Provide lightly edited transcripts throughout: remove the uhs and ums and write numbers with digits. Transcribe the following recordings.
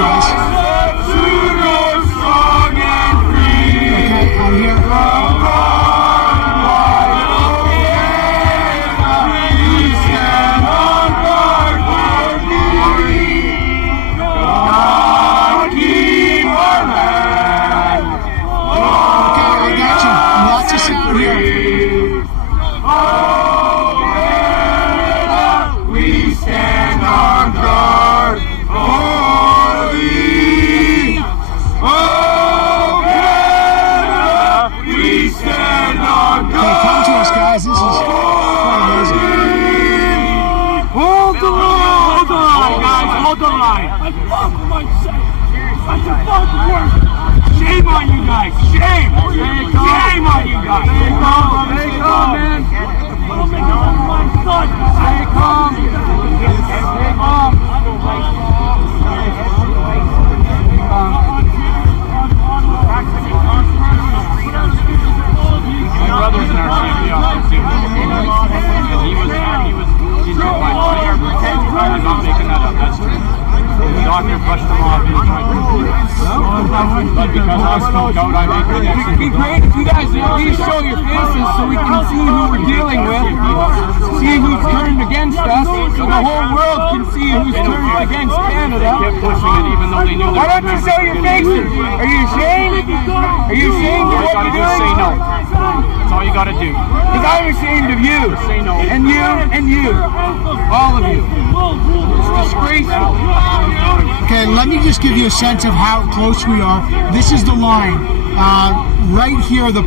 guys. Okay, I'm here. Shame on you guys! Shame! Shame on you guys! Stay calm, man! My son! Stay calm! Stay calm! My brother's in our CPO. He was injured by 20 or 10. I'm not making that up, that's true. The doctor brushed him off and he tried to do it. But because I spoke out, I make the next. It'd be great if you guys at least show your faces so we can see who we're dealing with, see who's turned against us, so the whole world can see who's turned against Canada. They kept pushing it even though they knew. Why don't you show your faces? Are you ashamed? Are you ashamed of what you're doing? All you gotta do is say no. That's all you gotta do. Because I'm ashamed of you. Say no. And you, and you. All of you. It's disgraceful. Okay, let me just give you a sense of how close we are. This is the line. Right here, the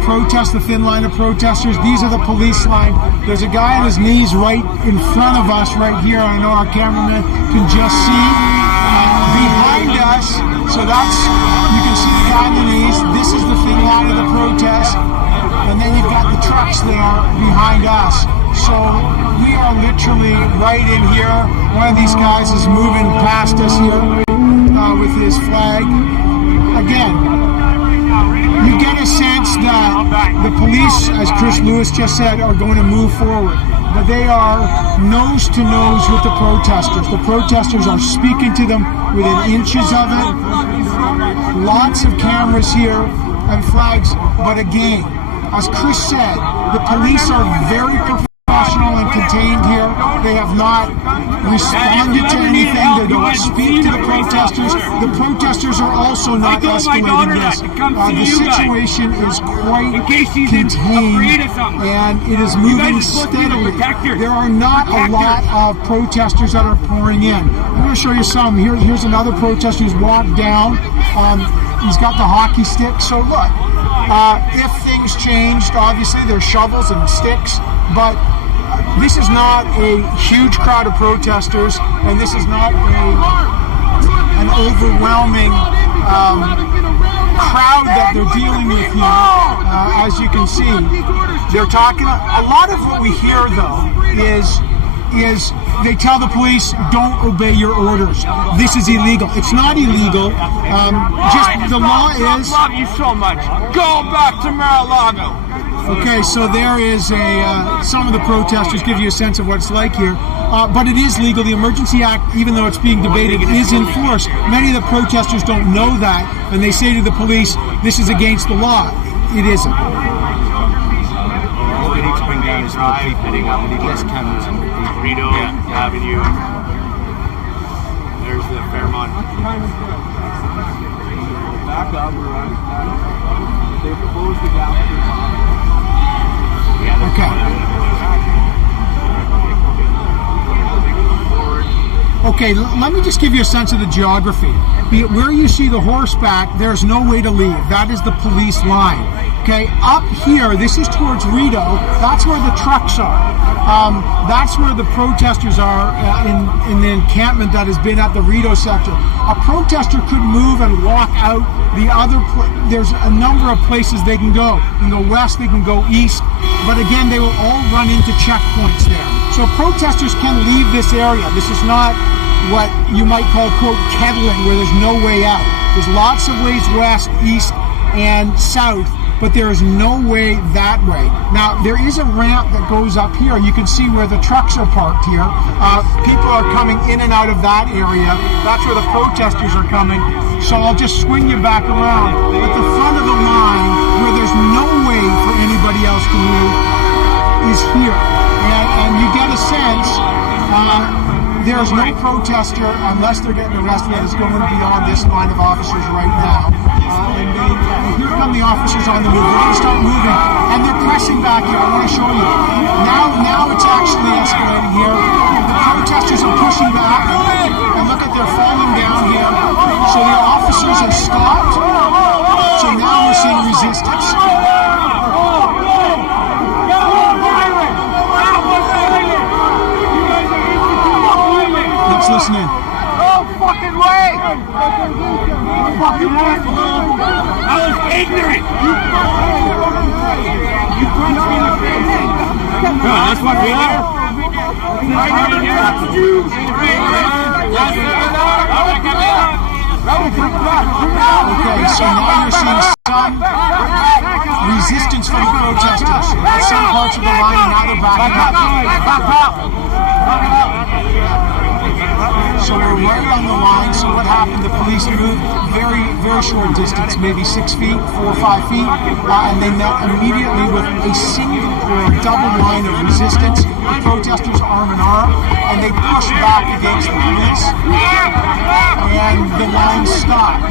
thin line of protesters. These are the police line. There's a guy on his knees right in front of us right here. I know our cameraman can just see. Behind us, so that's, you can see the guy on the knees. This is the thin line of the protest. And then you've got the trucks there behind us. So we are literally right in here. One of these guys is moving past us here with his flag. Again, you get a sense that the police, as Chris Lewis just said, are going to move forward. But they are nose to nose with the protesters. The protesters are speaking to them within inches of it. Lots of cameras here and flags. But again, as Chris said, the police are very professional and contained here. They have not responded to anything. They don't speak to the protesters. The protesters are also not escalating this. The situation is quite contained and it is moving steadily. There are not a lot of protesters that are pouring in. I'm going to show you some. Here's another protester who's walked down. He's got the hockey stick. So look, if things changed, obviously there's shovels and sticks, but this is not a huge crowd of protesters, and this is not an overwhelming crowd that they're dealing with here. As you can see, they're talking. A lot of what we hear, though, is they tell the police, don't obey your orders. This is illegal. It's not illegal. Just the law is. I love you so much. Go back to Mar-a-Lago. Okay, so there is some of the protesters give you a sense of what it's like here. But it is legal. The Emergency Act, even though it's being debated, is in force. Many of the protesters don't know that, and they say to the police, this is against the law. It isn't. What we need to bring down is more people. We need less cameras and more people. Rito Avenue. There's the Fairmont. Back up, they've closed the gap. Okay. Okay, let me just give you a sense of the geography. Where you see the horseback, there's no way to leave. That is the police line. Okay, up here, this is towards Rito. That's where the trucks are. That's where the protesters are in the encampment that has been at the Rito sector. A protester could move and walk out the other. There's a number of places they can go. They can go west, they can go east. But again, they will all run into checkpoints there. So protesters can leave this area. This is not what you might call, quote, kettling, where there's no way out. There's lots of ways west, east, and south. but there is no way that way. Now, there is a ramp that goes up here. You can see where the trucks are parked here. People are coming in and out of that area. That's where the protesters are coming. So I'll just swing you back around. But the front of the line, where there's no way for anybody else to move, is here. And you get a sense, there's no protester, unless they're getting arrested, that is going beyond this line of officers right now. And here come the officers on the move. They're going to start moving, and they're pressing back here. I want to show you. Now it's actually escalating here. The protesters are pushing back, and look at, they're falling down here. So the officers have stopped. So now we're seeing resistance. Let's listen in. No fucking way! I was ignorant! You punched me in the face. No, that's what we are. I never touched you! Okay, so now you're seeing some resistance from the protesters. That's some parts of the line, and now they're backing up. So we're right on the line. So what happened? The police moved very, very short distance, maybe 6 feet, 4 or 5 feet, and they met immediately with a single or a double line of resistance. The protesters arm in arm, and they pushed back against the police, and the line stopped.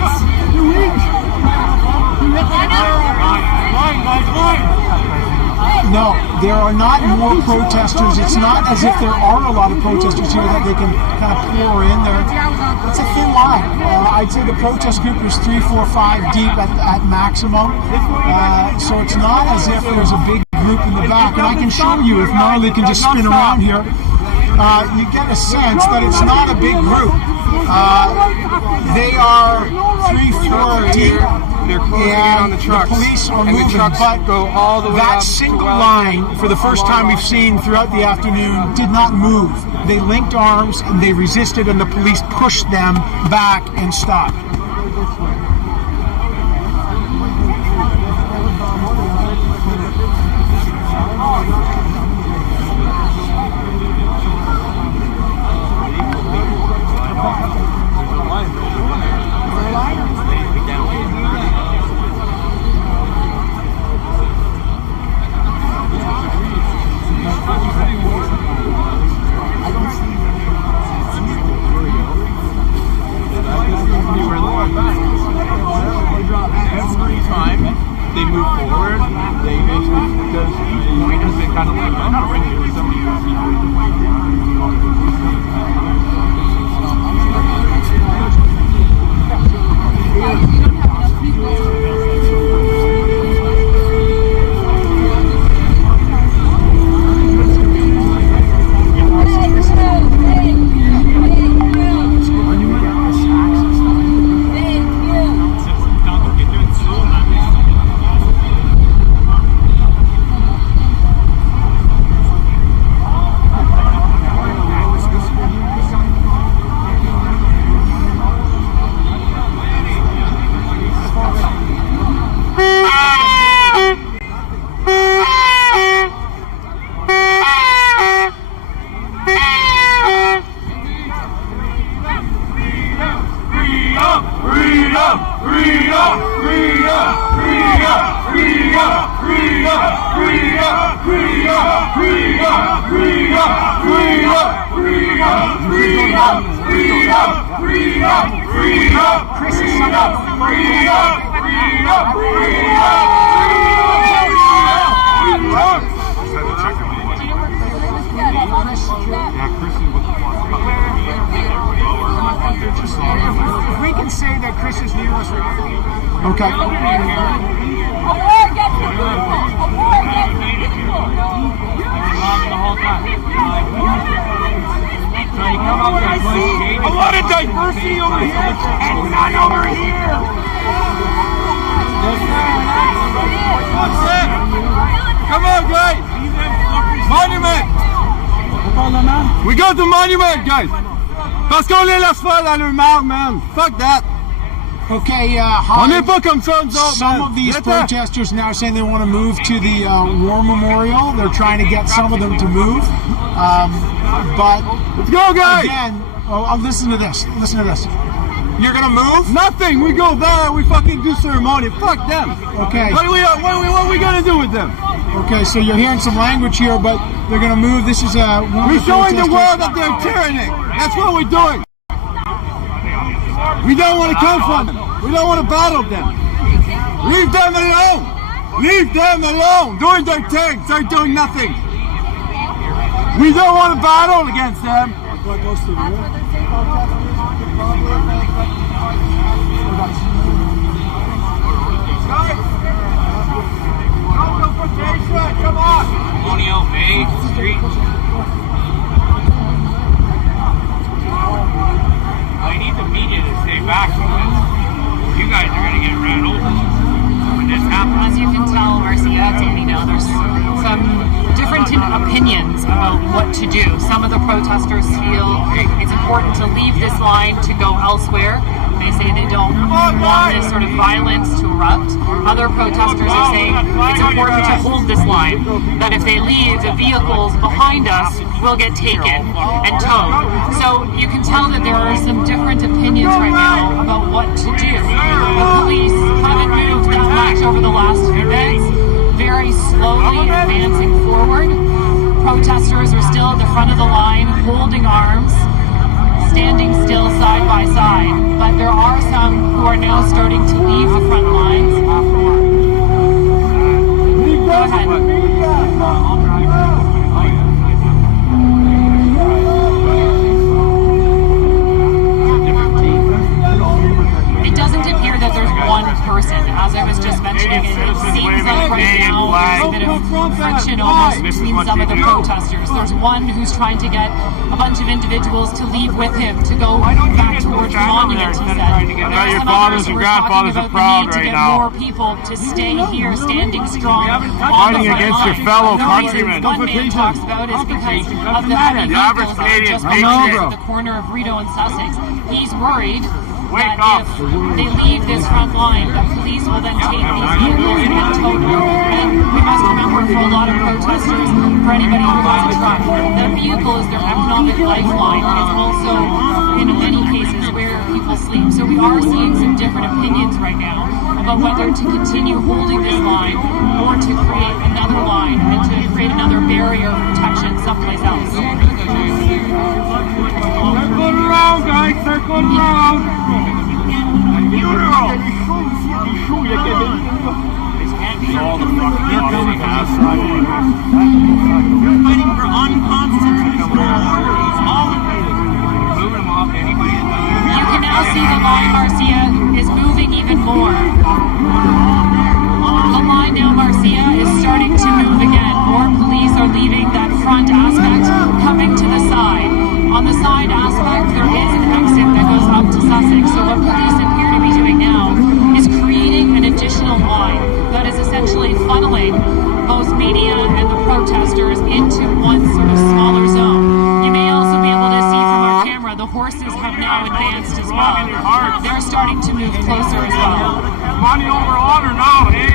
No, there are not more protesters. It's not as if there are a lot of protesters here that they can kind of pour in there. It's a thin line. I'd say the protest group was 3, 4, 5 deep at maximum. So it's not as if there's a big group in the back. And I can show you, if Marley can just spin around here, you get a sense that it's not a big group. They are 3, 4 deep. They're closing in on the trucks. The police are moving, the trucks but go all the way that up single line, for the first time we've seen throughout the afternoon, did not move. They linked arms and they resisted, and the police pushed them back and stopped. Every time they move forward, they basically, because the point has been kind of like, I'm not bringing it with somebody we can say that Chris is near us right now. Okay. A lot of diversity over here and none over here. Come on, guys. Monument. We go to Monument, guys. Parce qu'on les laisse faire dans leur marde, man. Fuck that. Okay, On hi. est pas comme ça, nous autres, Some man. of these Get there. protesters now saying they want to move to the war memorial. They're trying to get some of them to move. But Let's go, guys! again, listen to this. Listen to this. You're gonna move? Nothing. We go there, we fucking do ceremony. Fuck them. Okay. What are we gonna do with them? Okay, so you're hearing some language here, but they're gonna move. This is one of We're the showing the protesters. world that they're tyranny. That's what we're doing. We don't want to confront them. We don't want to battle them. Leave them alone. Leave them alone. Doing their thing. They're doing nothing. We don't want to battle against them. Come on. Colonial Bay Street. I need the media to stay back because you guys are going to get ran over when this happens. As you can tell, Marcia, there's some different opinions about what to do. Some of the protesters feel it's important to leave this line to go elsewhere. They say they don't want this sort of violence to erupt. Other protesters are saying it's important to hold this line, that if they leave, the vehicles behind us will get taken and towed. So you can tell that there are some different opinions right now about what to do. The police haven't moved that much over the last few minutes, very slowly advancing forward. Protesters are still at the front of the line, holding arms, standing still side by side, but there are some who are now starting to leave the front lines. Go ahead. It doesn't appear that there's one person, as I was just mentioning. It seems like right now there's a bit of friction almost between some of the protesters. There's one who's trying to get a bunch of individuals to leave with him to go back towards the monument, he said. There are some others who are talking about the need to get more people to stay here, standing strong on the front against your line. fellow The reason countrymen. one man talks about is because of the heavy vehicles that are just at the corner of Rideau and Sussex. He's worried that if they leave this front line, the police will then take these vehicles and tow them. And we must remember, for a lot of protesters, for anybody who has a truck, their vehicle is their economic lifeline. It's also, in many cases, where people sleep. So we are seeing some different opinions right now about whether to continue holding this line or to create another line and to create another barrier of protection someplace else. Circle around, guys. Circle around. All the fucking laws we have. You're fighting for unconstitutional orders. Moving them off anybody that doesn't. You can now see the line, Marcia, is moving even more. The line now, Marcia, is starting to move again. More police are leaving that front aspect, coming to the side. On the side aspect, there is an exit that goes up to Sussex. So what police appear to be doing now is creating an additional line that is essentially funneling both media and the protesters into one sort of smaller zone. You may also be able to see from our camera, the horses have now advanced as well. They're starting to move closer as well. Money over honor now, eh?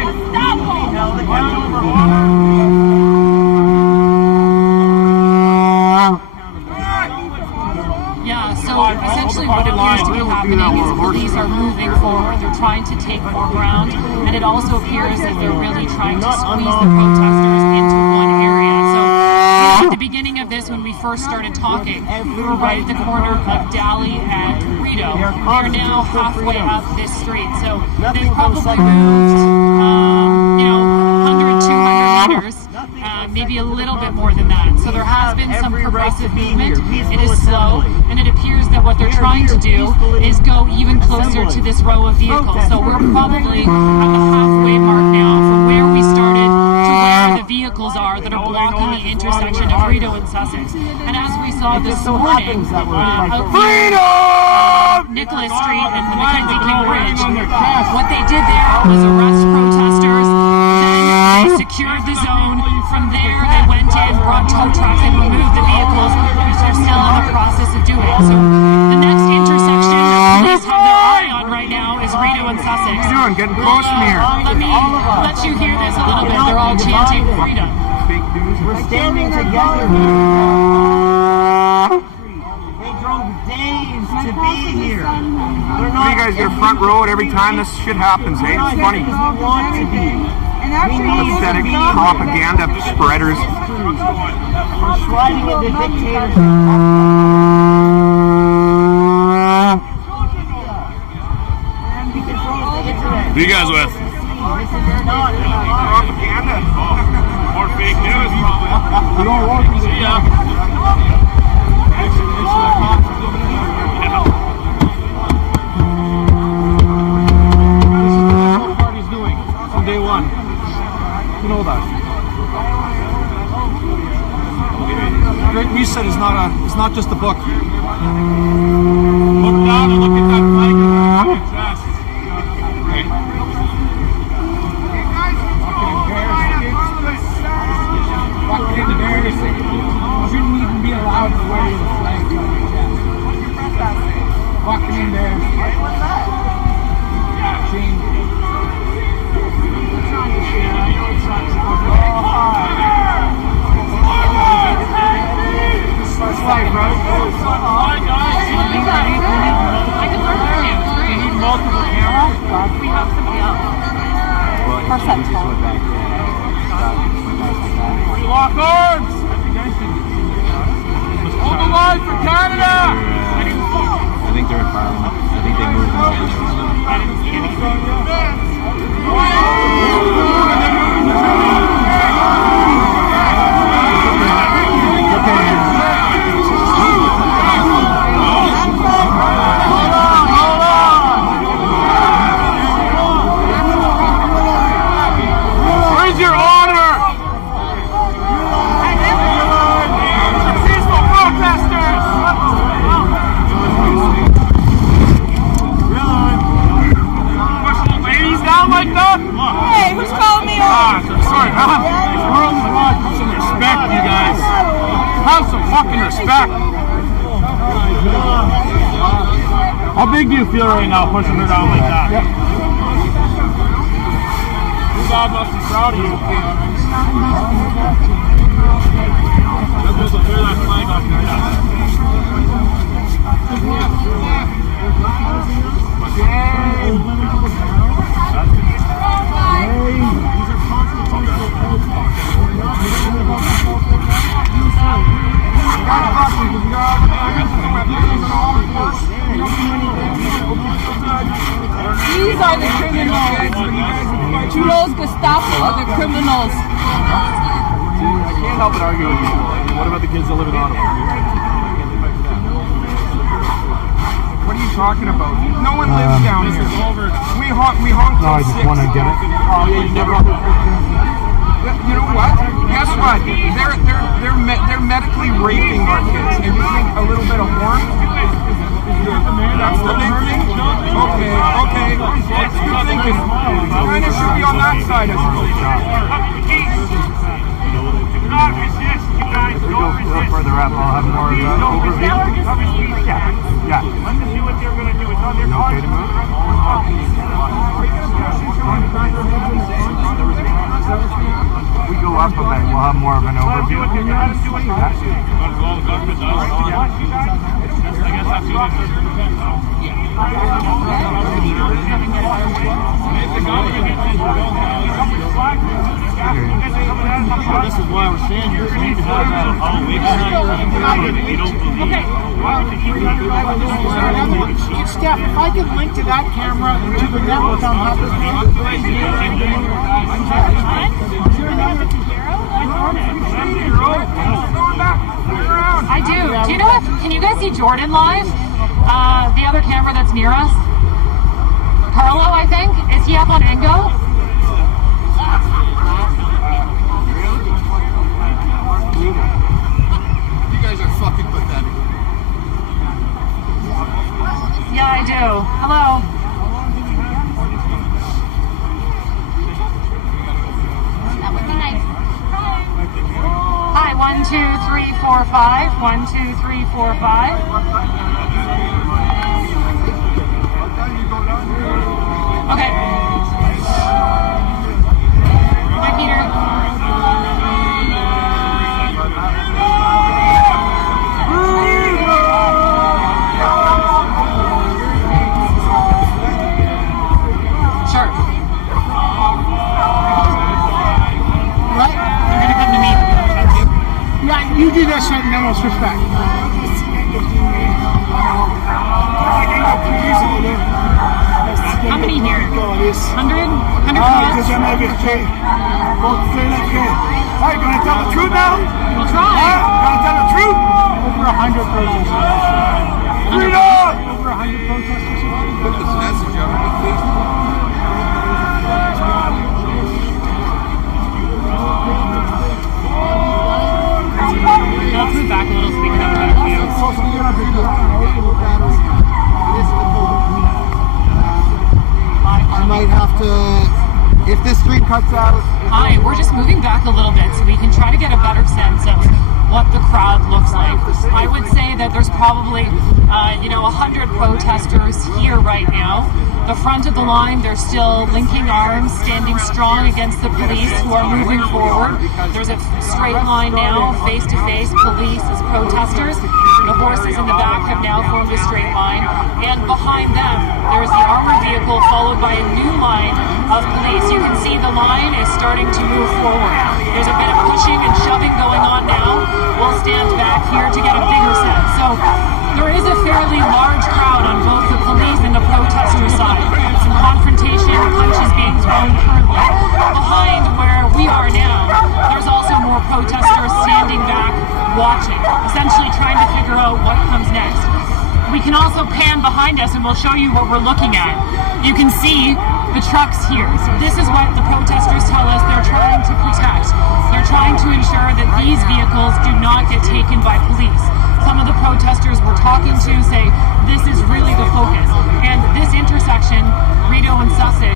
Yeah, so essentially what appears to be happening is police are moving forward, they're trying to take more ground, and it also appears that they're really trying to squeeze the protesters into one area. So at the beginning of this, when we first started talking, we were right at the corner of Daly and Rideau. We are now halfway up this street, so they've probably moved, 100, 200 meters. Maybe a little bit more than that. So there has been some progressive movement. It is slow, and it appears that what they're trying to do is go even closer to this row of vehicles. So we're probably at the halfway mark now from where we started to where the vehicles are that are blocking the intersection of Rideau and Sussex. And as we saw this morning, out Nicholas Street and the Mackenzie King Bridge, what they did there was arrest protesters, then they secured the zone. From there, they went in, brought tow trucks, and removed the vehicles, which they're still in the process of doing. So the next intersection that police have their eye on right now is Rideau in Sussex. What are you doing? Getting close to me here. Let me let you hear this a little bit. They're all chanting freedom. We're standing together. They drove days to be here. They're What do you guys get a front row at every time this shit happens, eh? It's funny. We want to be. Pathetic propaganda spreaders. We're sliding into dictators. Who you guys with? Propaganda. More fake news. See ya. Day one. You know that. Great Reset is not just a book. Look down and look at that flag on your chest. Fucking embarrassing. Shouldn't even be allowed to wear the flag on your chest. Fucking embarrassing. Shame. Life, right? I can learn from you. It's great. You need multiple cameras? We have somebody else. We lock arms! Hold the line for Canada! I think they're in Parliament. I think they moved Where's your honor? Peaceful protesters! Push old ladies down like that? Hey, who's calling me Ah, sorry, huh? World wide, have some respect, you guys. Have some fucking respect. How big do you feel right now pushing her down like that? Yep. Your God must be proud of you. I'm supposed to clear that flag off your desk. These are the criminals. Trudeau's Gestapo are the criminals. I can't help but argue with you. What about the kids that live in Ottawa? What are you talking about? No one lives down here. We honk till 6. want to get it. Oh yeah, you never. You know what? Guess what? They're medically raping our kids, and you think a little bit of horn? That's the big thing. Okay. What's you thinking? Kind of should be on that side, I suppose. We go a little further up, I'll have more of an overview. Yeah. You okay to move? We go up a bit, we'll have more of an overview. This is why we're staying here. We need to have that. Steph, if I could link to that camera to the network, I'm happy. I do. Do you know if, can you guys see Jordan live? The other camera that's near us? Carlo, I think? Is he up on Engo? You guys are fucking pathetic. Yeah, I do. Hello. That would be nice. Hi, 1, 2, 3, 4, 5. 1, 2, 3, 4, 5. disrespect. How many here? 100? 100 Because calls? I'm not going to say that again. Hey, can I tell the truth now? We'll try. Can I tell the truth? Over 100 protesters. Freedom! Over 100 protesters. Let's move back a little so we can have a view. I might have to, if this street cuts out. Hi, we're just moving back a little bit so we can try to get a better sense of what the crowd looks like. I would say that there's probably, 100 protesters here right now. The front of the line, they're still linking arms, standing strong against the police who are moving forward. There's a straight line now, face to face, police as protesters. The horses in the back have now formed a straight line. And behind them, there's the armored vehicle followed by a new line of police. You can see the line is starting to move forward. There's a bit of pushing and shoving going on now. We'll stand back here to get a bigger sense. So there is a fairly large crowd on both the police and the protester side. Some confrontation, punches being thrown currently. Behind where we are now, there's also more protesters standing back, watching, essentially trying to figure out what comes next. We can also pan behind us and we'll show you what we're looking at. You can see the trucks here. So this is what the protesters tell us they're trying to protect. They're trying to ensure that these vehicles do not get taken by police. Some of the protesters we're talking to say this is really the focus. And this intersection, Rideau and Sussex,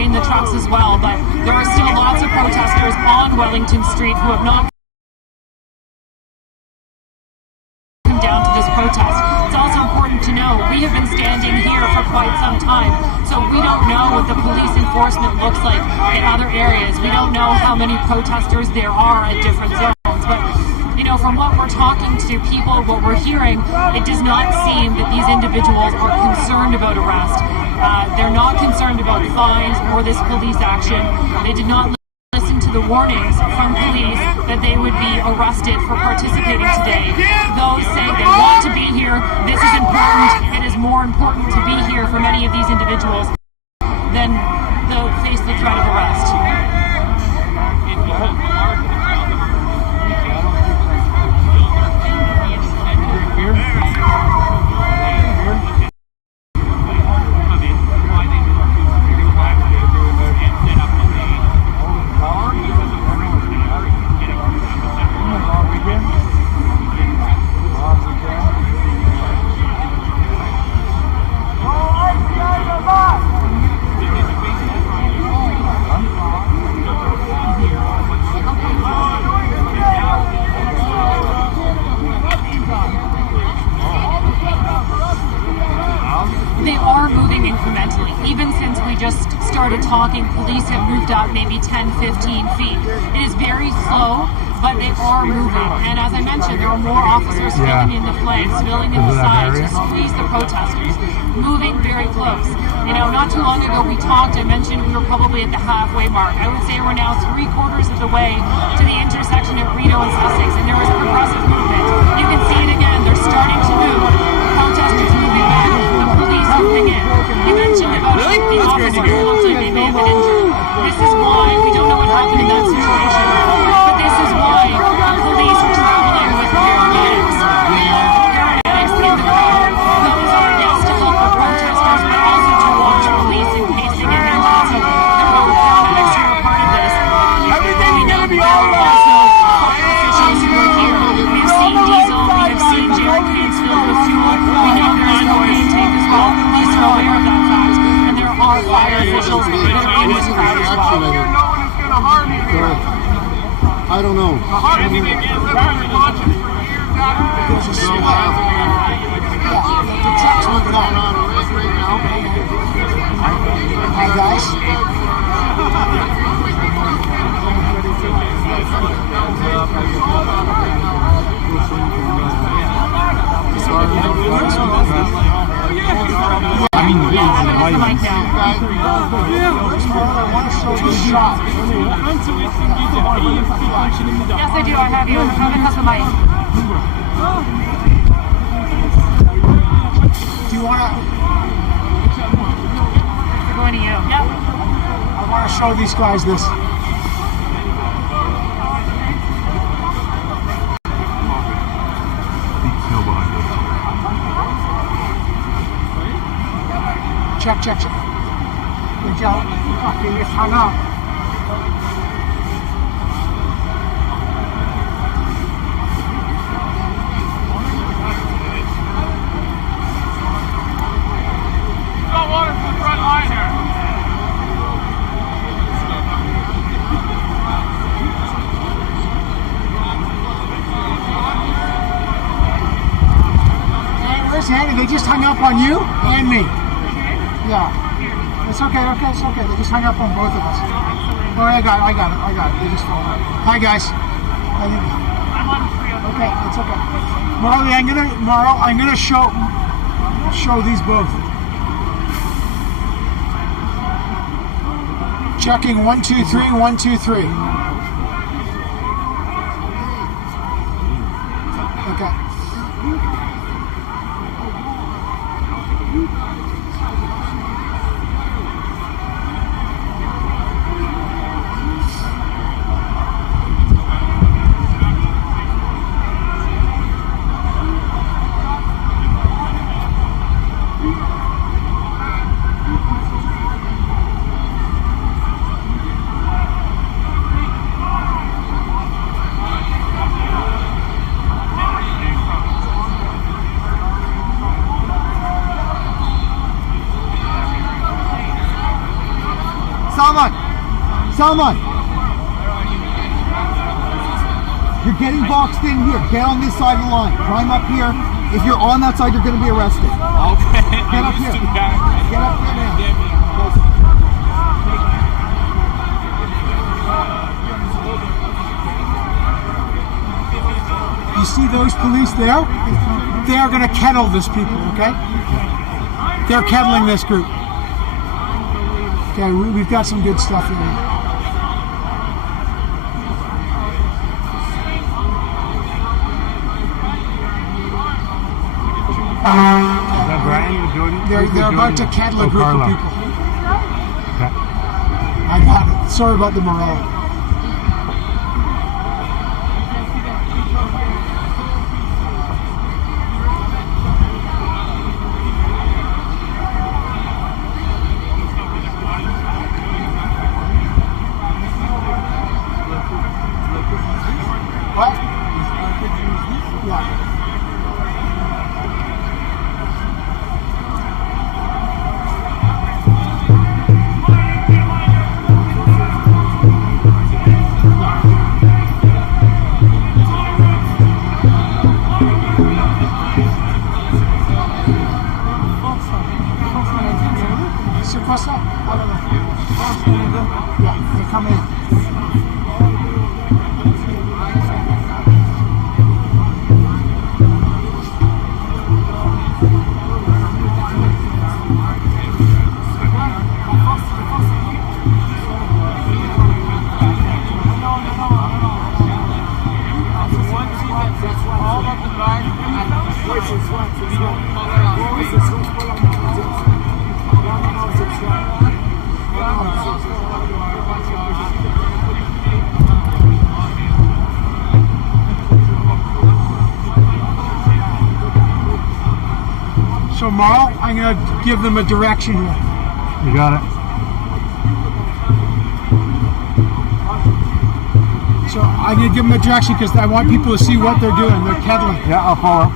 in the trucks as well, but there are still lots of protesters on Wellington Street who have not come down to this protest. It's also important to know we have been standing here for quite some time, so we don't know what the police enforcement looks like in other areas. We don't know how many protesters there are at different zones, but from what we're talking to people, what we're hearing, it does not seem that these individuals are concerned about arrest. They're not concerned about fines or this police action. They did not listen to the warnings from police that they would be arrested for participating today. Those say they want to be here. This is important. It is more important to be here for many of these individuals than face the threat of arrest. They are moving incrementally. Even since we just started talking, police have moved up maybe 10, 15 feet. It is very slow, but they are moving. And as I mentioned, there are more officers filling in the flanks, filling in the sides to squeeze the protesters, moving very close. Not too long ago we talked, I mentioned we were probably at the halfway mark. I would say we're now 3/4 of the way to the intersection at Rideau and Sussex, and there was progressive movement. You can see it again, they're starting to move. Protesters moving back, the police moving in. You mentioned about the officer who looks like they may have been injured. This is why we don't know what happened in that situation. alone. There's a split. Yeah, the truck's moving on. Hi guys. I mean, the Yeah, I'm gonna put the mic down. I want to show this shot. Yes, I do. I have you. I'm gonna cut the mic. Do you want to? We're going to you. Yep. I want to show these guys this. Check. Good job. Okay, you hung up. Where's Andy? They just hung up on you and me. Yeah. It's okay. It's okay. They just hung up on both of us. Oh, I got it. They just phoned up. Hi, guys. Okay, it's okay. Marley, I'm gonna show these both. Checking 1 2 3 1 2 3. Okay. Salman! You're getting boxed in here. Get on this side of the line. Climb up here. If you're on that side, you're going to be arrested. Okay. Get up here. Get up here now. You see those police there? They are going to kettle this people, okay? They're kettling this group. Okay, we've got some good stuff here. They're about to kettle a group of people. Okay. I got it. Sorry about the morale. What? Yeah. C'est quoi ça? I don't know. Yeah, they're coming in. So Marl, I'm going to give them a direction here. You got it. So I'm going to give them a direction because I want people to see what they're doing. They're kettling. Yeah, I'll follow.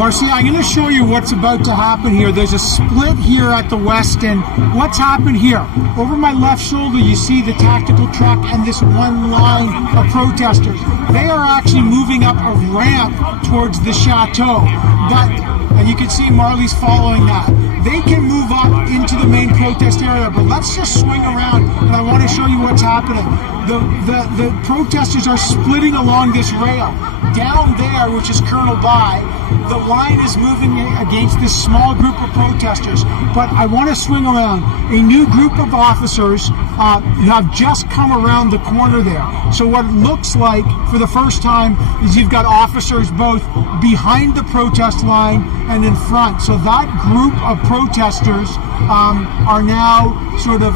Marcia, I'm going to show you what's about to happen here. There's a split here at the west end. What's happened here? Over my left shoulder, you see the tactical truck and this one line of protesters. They are actually moving up a ramp towards the chateau. And you can see Marley's following that. They can move up into the main protest area, but let's just swing around and I want to show you what's happening. The protesters are splitting along this rail. Down there, which is Colonel By, the line is moving against this small group of protesters. But I want to swing around. A new group of officers have just come around the corner there. So what it looks like for the first time is you've got officers both behind the protest line and in front. So that group of protesters are now sort of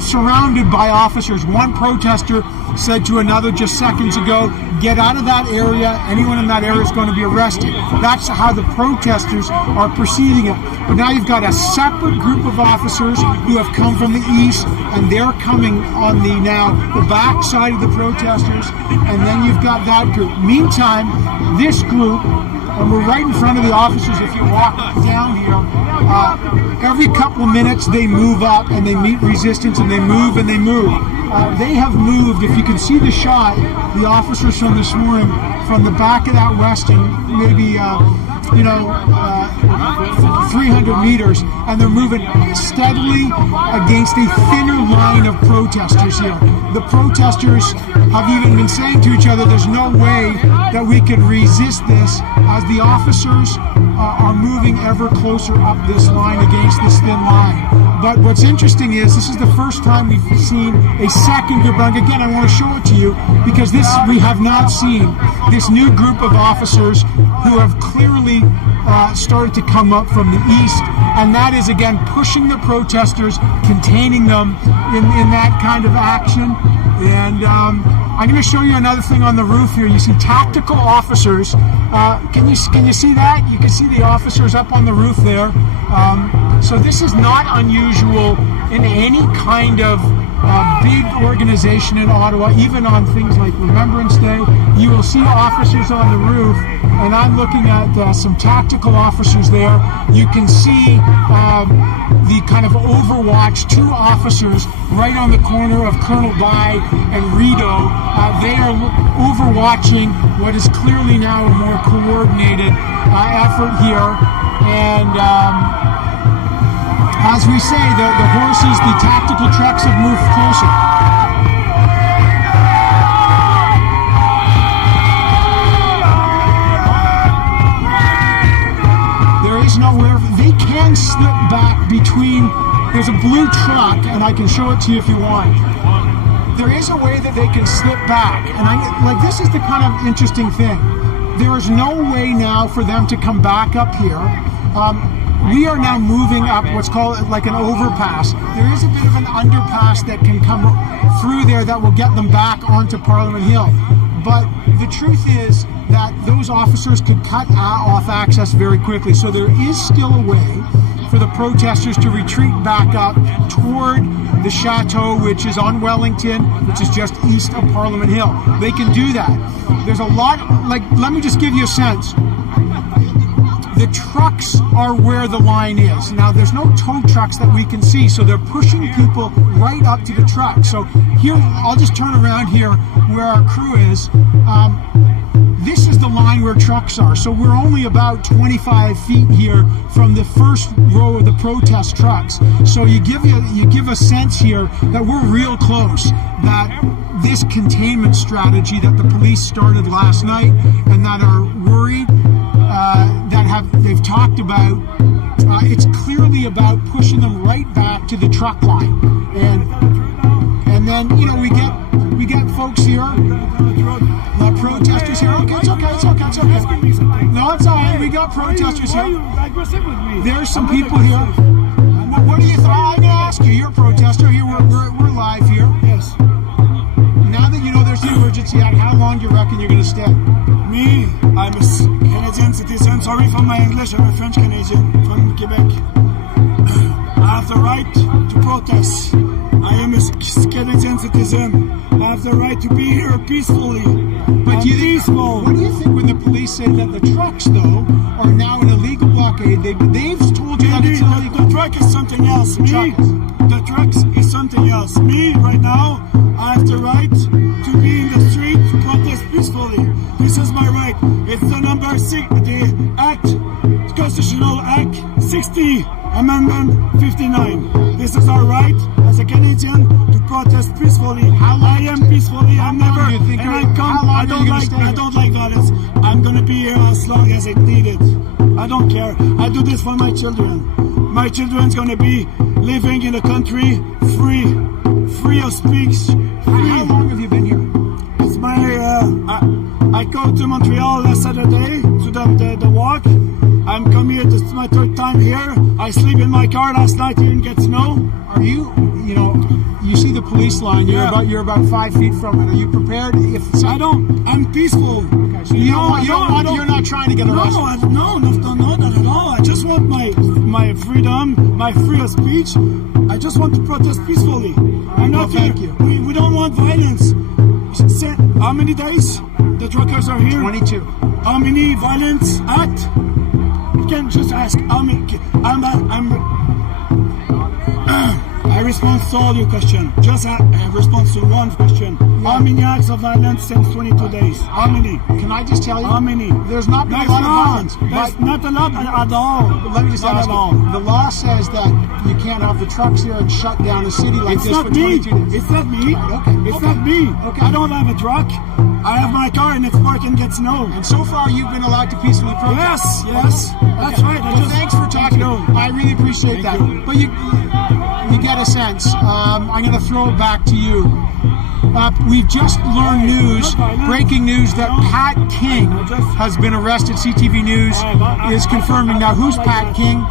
surrounded by officers. One protester said to another just seconds ago, get out of that area. Anyone in that area is going to be arrested. That's how the protesters are perceiving it. But now you've got a separate group of officers who have come from the east, and they're coming on the back side of the protesters, and then you've got that group. Meantime, this group, and we're right in front of the officers. If you walk down here, every couple of minutes they move up and they meet resistance, and they move and they move. They have moved, if you can see the shot, the officers from this morning, from the back of that western, maybe 300 meters, and they're moving steadily against a thinner line of protesters here. The protesters have even been saying to each other, there's no way that we can resist this, as the officers are moving ever closer up this line against this thin line. But what's interesting is this is the first time we've seen a second group. And again, I want to show it to you because this we have not seen. This new group of officers who have clearly started to come up from the east, and that is again pushing the protesters, containing them in that kind of action. And I'm going to show you another thing on the roof here. You see tactical officers. Can you see that? You can see the officers up on the roof there. So this is not unusual in any kind of big organization in Ottawa, even on things like Remembrance Day. You will see officers on the roof, and I'm looking at some tactical officers there. You can see the kind of overwatch, two officers right on the corner of Colonel By and Rideau. They are overwatching what is clearly now a more coordinated effort here. And as we say, the horses, the tactical trucks have moved closer. There is nowhere, they can slip back between, there's a blue truck, and I can show it to you if you want. There is a way that they can slip back, and this is the kind of interesting thing. There is no way now for them to come back up here. We are now moving up what's called like an overpass. There is a bit of an underpass that can come through there that will get them back onto Parliament Hill. But the truth is that those officers could cut off access very quickly. So there is still a way for the protesters to retreat back up toward the chateau, which is on Wellington, which is just east of Parliament Hill. They can do that. There's a lot, let me just give you a sense. The trucks are where the line is. Now, there's no tow trucks that we can see, so they're pushing people right up to the truck. So here, I'll just turn around here where our crew is. This is the line where trucks are. So we're only about 25 feet here from the first row of the protest trucks. So you give a sense here that we're real close, that this containment strategy that the police started last night and that are worried, they've talked about, it's clearly about pushing them right back to the truck line, and then we get folks here, protesters here. Okay, it's okay. No, it's all right. We got protesters here. There's some people here. What do you think? I'm gonna ask you. You're a protester here. We're live here. Yes. Now that you know there's the emergency act, how long do you reckon you're gonna stay? Me, I'm a Canadian citizen. Sorry for my English. I'm a French Canadian from Quebec. I have the right to protest. I am a Canadian citizen. I have the right to be here peacefully. But peaceful. What do you think when the police say that the trucks, though, are now an illegal blockade? They've told you that it's illegal. The truck is something else. The trucks is something else. Me, right now, I have the right to be in the street to protest peacefully. This is my right. It's the number 6, the Act, Constitutional Act 60, Amendment 59. This is our right as a Canadian to protest peacefully. I am peacefully. I don't like violence. I'm gonna be here as long as it needed. I don't care. I do this for my children. My children's gonna be living in a country free of speech. How long have you been here? It's my. I go to Montreal last Saturday to the walk. I'm coming here. This is my 3rd time here. I sleep in my car last night here in Gatineau. Are you? You see the police line. You're about 5 feet from it. Are you prepared? I'm peaceful. Okay, so you're not trying to get arrested. No, not at all. I just want my freedom, my free of speech. I just want to protest peacefully. I'm not here. Thank you. We don't want violence. How many days the truckers are here? 22. How many violence act? You can just ask. How many? I respond to all your questions. Just a response to one question. How many acts of violence since 22 days? How many? Can I just tell you? How many? There's not been a lot of violence. There's not a lot at all. But let me just ask you. The law says that you can't have the trucks here and shut down a city like this for 22 days. It's not me. Okay. It's not me. Okay. I don't have a truck. I have my car and it's parked in Gatineau. And so far, you've been allowed to peacefully protest. Yes. That's right. Thanks for talking. I really appreciate that. But you get a sense. I'm going to throw it back to you. We've just learned breaking news, that Pat King has been arrested. CTV News is confirming. Now, who's Pat King?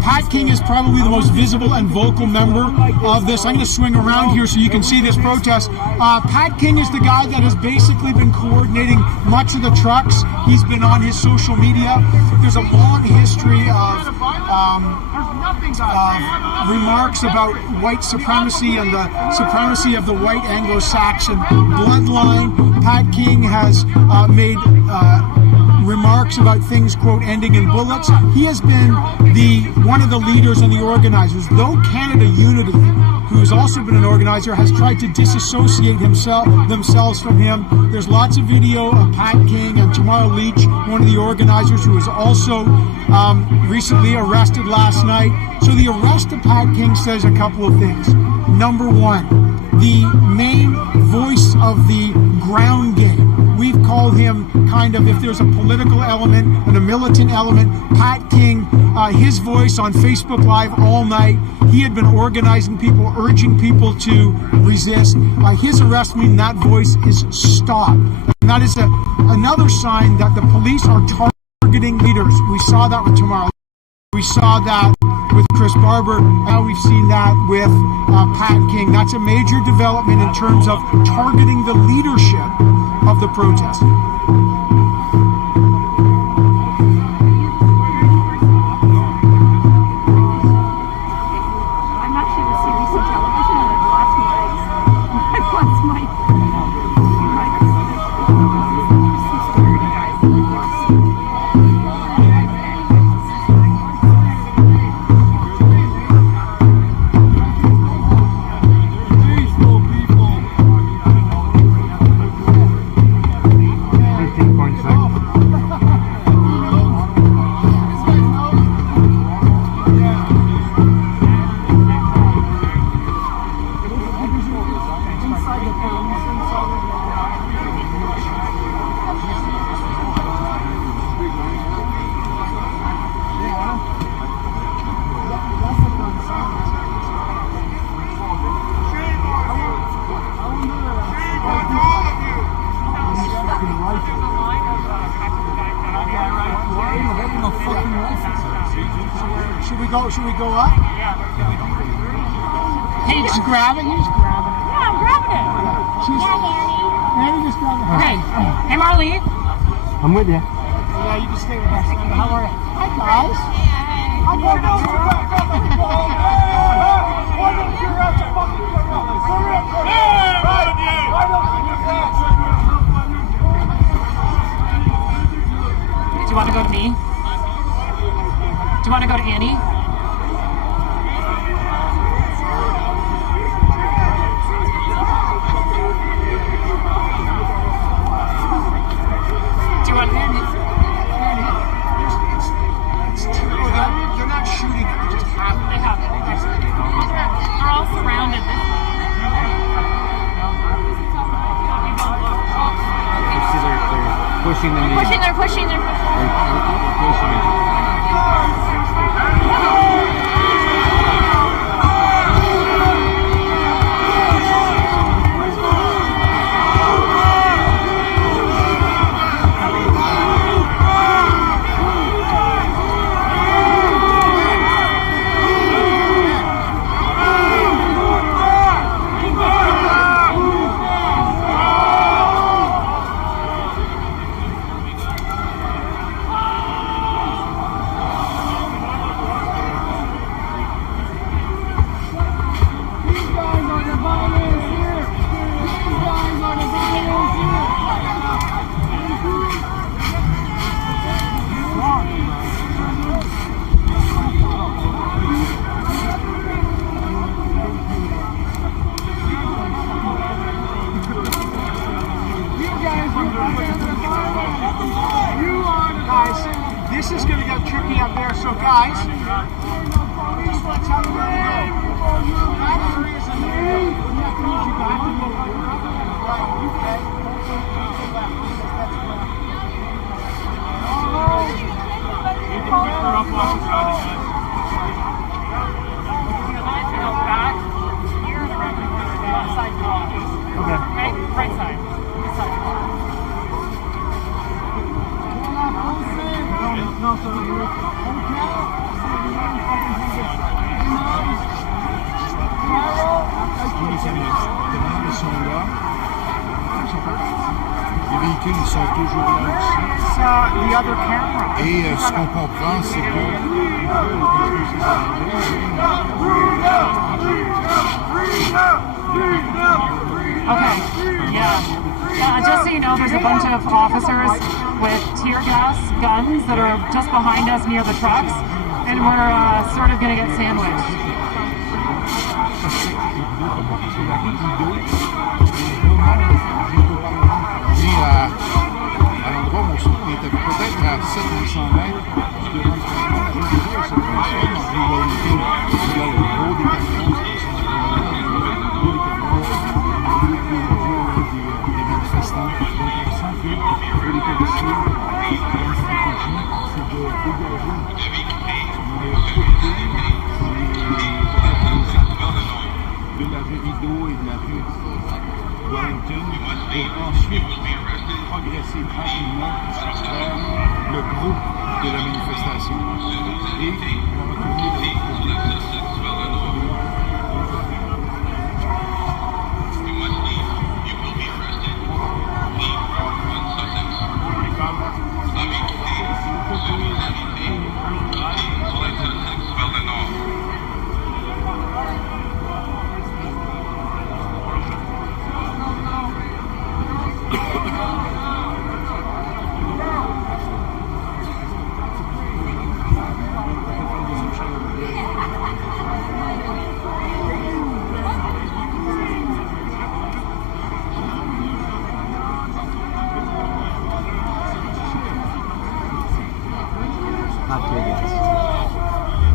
Pat King is probably the most visible and vocal member of this. I'm going to swing around here so you can see this protest. Pat King is the guy that has basically been coordinating much of the trucks. He's been on his social media. There's a long history of remarks about white supremacy and the supremacy of the white Anglo-Saxon bloodline. Pat King has made remarks about things, quote, ending in bullets. He has been one of the leaders and the organizers. Though Canada Unity, who has also been an organizer, has tried to disassociate themselves from him. There's lots of video of Pat King and Tamara Leach, one of the organizers, who was also recently arrested last night. So the arrest of Pat King says a couple of things. Number one, the main voice of the ground game. We've called him kind of, if there's a political element and a militant element, Pat King, his voice on Facebook Live all night. He had been organizing people, urging people to resist. His arrest means that voice is stopped. And that is another sign that the police are targeting leaders. We saw that with Tamara. We saw that with Chris Barber. Now we've seen that with Pat King. That's a major development in terms of targeting the leadership of the protest. I'm actually with CBC television and I've lost my security guys. Should we go up? Hey, just grab it. You just grab it. Yeah, I'm grabbing it. Maybe just grab it. Okay. Hey, Marlene. I'm with you. Yeah, you can stay with us. How are you? Hi, guys. Hi, guys. Do you want to go to me? Do you want to go to Annie? Do you want Annie? They're not shooting it, they just have it. They have it. They're all surrounded. Pushing them. They're pushing. Guys, this is going to get tricky up there, so guys, just want to tell you where to go. That area is in the middle. You have to use your back to go right, okay? Don't go left, because that's left. You can pick her up off the ground again. Go back here and around the side wall. Okay. Right side. This side. Les véhicules, ils sont toujours là aussi. It's the other camera. Et ce qu'on comprend, c'est que... Okay, yeah, just so you know, there's a bunch of officers with tear gas guns that are just behind us near the trucks, and we're sort of going to get sandwiched. Mais à l'endroit où on était peut-être à 700 mètres, je devrais il y a le gros des camions, des manifestants. Donc on sent que pour les policiers, la stratégie, c'est de dégager de la rue Rideau et de la rue Wellington pour ensuite progresser tranquillement vers le groupe de la manifestation et on va retourner de l'autre côté.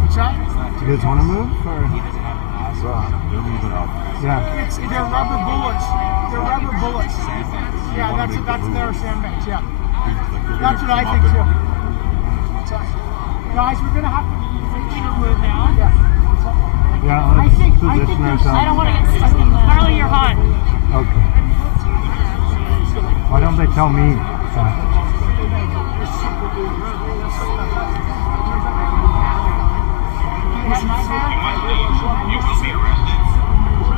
What's that? Do you guys want to move? Or? They're moving up. Yeah. They're rubber bullets. They're rubber bullets. Yeah, that's their sandbags, yeah. That's what I think too. So, guys, we're going to have to make sure we're now. Yeah. Yeah, let's position ourselves. I don't want to get stuck in that. Harley, you're hot. Okay. Why don't they tell me? You will be arrested.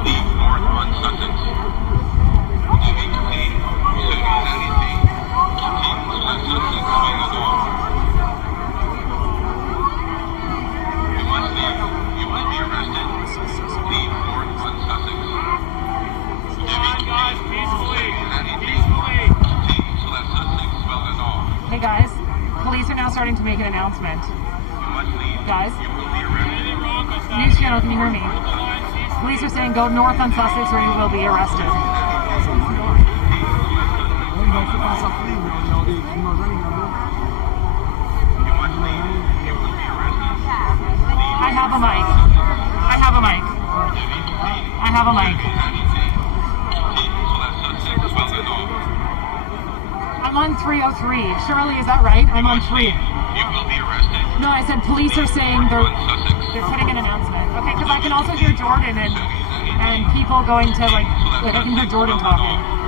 Leave north on Sutton. Vous devez quitter ou devez arrêter. Quittez pour la Sutton going au nord. You must leave. You will be arrested. Leave north on Sutton. starting to make an announcement. Guys? News channel, can you hear me? Police are saying go north on Sussex or you will be arrested. I have a mic. I have a mic. I have a mic. I'm on 303. Shirley, is that right? I'm on 3. You will be arrested. No, I said police are saying they're putting an announcement. Okay, because I can also hear Jordan and people going to like I can hear Jordan talking.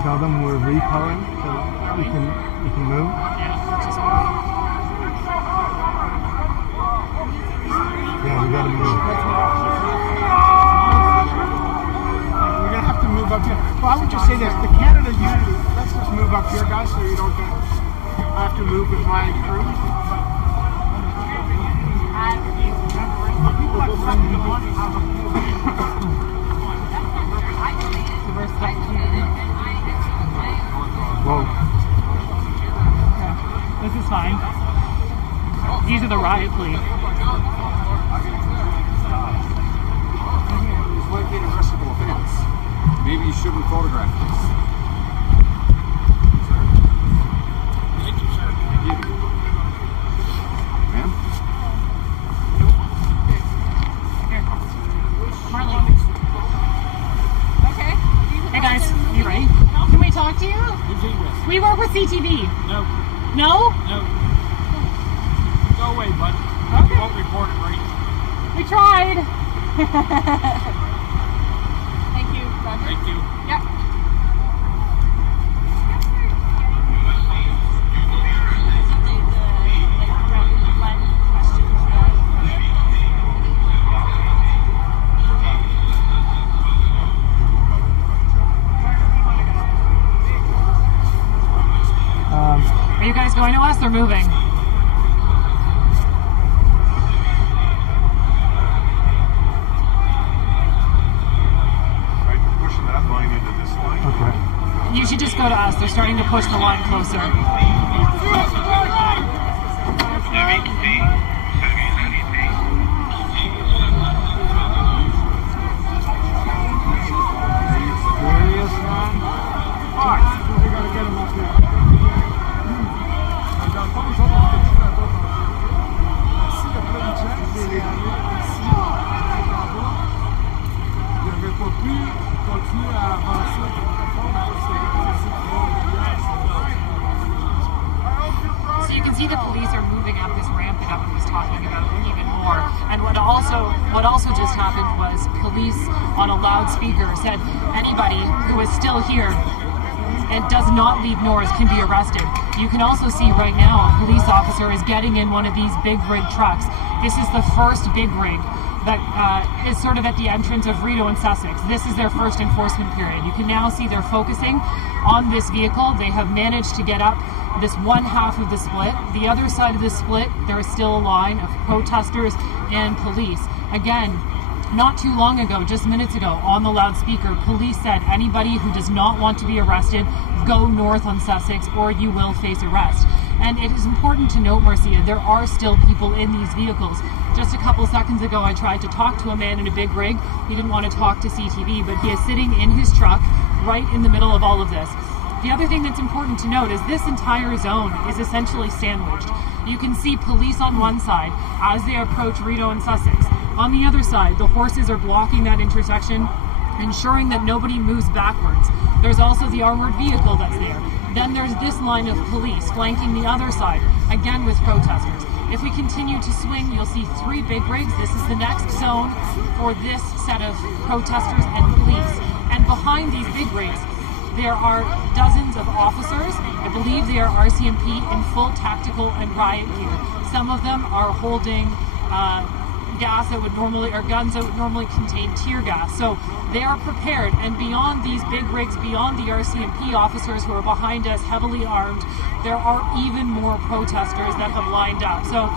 Tell them we're recalling so we can move. Yeah, we gotta move. We're gonna have to move up here. Well, I would just say this: the Canada Unity. Let's just move up here, guys, so you don't get. I have to move with my crew. Whoa. This is fine. These are the riot police. This might be an arrestable offense. Maybe you shouldn't photograph this. Thank you, sir. Thank you. Ma'am? Here. Marley. Okay. Hey guys, you ready? Can we talk to you? We work with CTV. No. No? No. Go away, bud. Okay. You won't report it right. We tried. Thank you, Roger. Thank you. Yep. Are you guys going to us or moving? Right, you're pushing that line into this line. Okay. You should just go to us. They're starting to push the line closer. Serious, man? Fuck. We gotta get him up here. So you can see the police are moving up this ramp that Evan was talking about even more. And what also just happened was police on a loudspeaker said anybody who is still here and does not leave Norris can be arrested. You can also see right now a police officer is getting in one of these big rig trucks. This is the first big rig that is sort of at the entrance of Rideau and Sussex. This is their first enforcement period. You can now see they're focusing on this vehicle. They have managed to get up this one half of the split. The other side of the split, there is still a line of protesters and police. Again, not too long ago, just minutes ago, on the loudspeaker, police said anybody who does not want to be arrested, go north on Sussex or you will face arrest. And it is important to note, Marcia, there are still people in these vehicles. Just a couple seconds ago, I tried to talk to a man in a big rig. He didn't want to talk to CTV, but he is sitting in his truck right in the middle of all of this. The other thing that's important to note is this entire zone is essentially sandwiched. You can see police on one side as they approach Rideau and Sussex. On the other side, the horses are blocking that intersection, ensuring that nobody moves backwards. There's also the armored vehicle that's there. Then there's this line of police flanking the other side, again with protesters. If we continue to swing, you'll see 3 big rigs. This is the next zone for this set of protesters and police. And behind these big rigs, There are dozens of officers. I believe they are RCMP in full tactical and riot gear. Some of them are holding gas that would normally, or guns that would normally contain tear gas. So they are prepared, and beyond these big rigs, beyond the RCMP officers who are behind us heavily armed, there are even more protesters that have lined up. So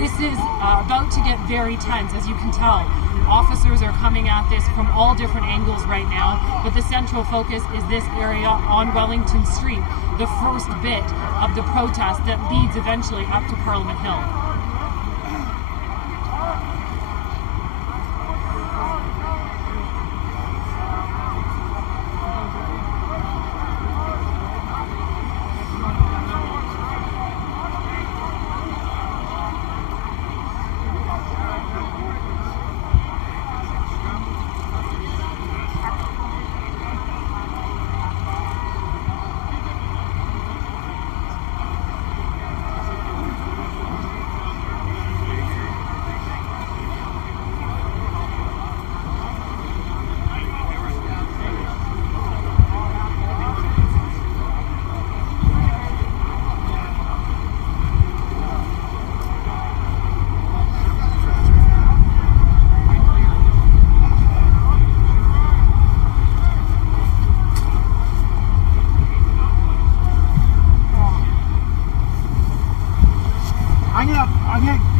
this is about to get very tense, as you can tell. Officers are coming at this from all different angles right now, but the central focus is this area on Wellington Street, the first bit of the protest that leads eventually up to Parliament Hill.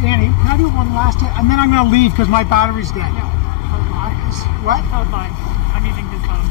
Annie, can I do one last hit? And then I'm going to leave because my battery's dead. What? Oh, fine. I'm using his phone.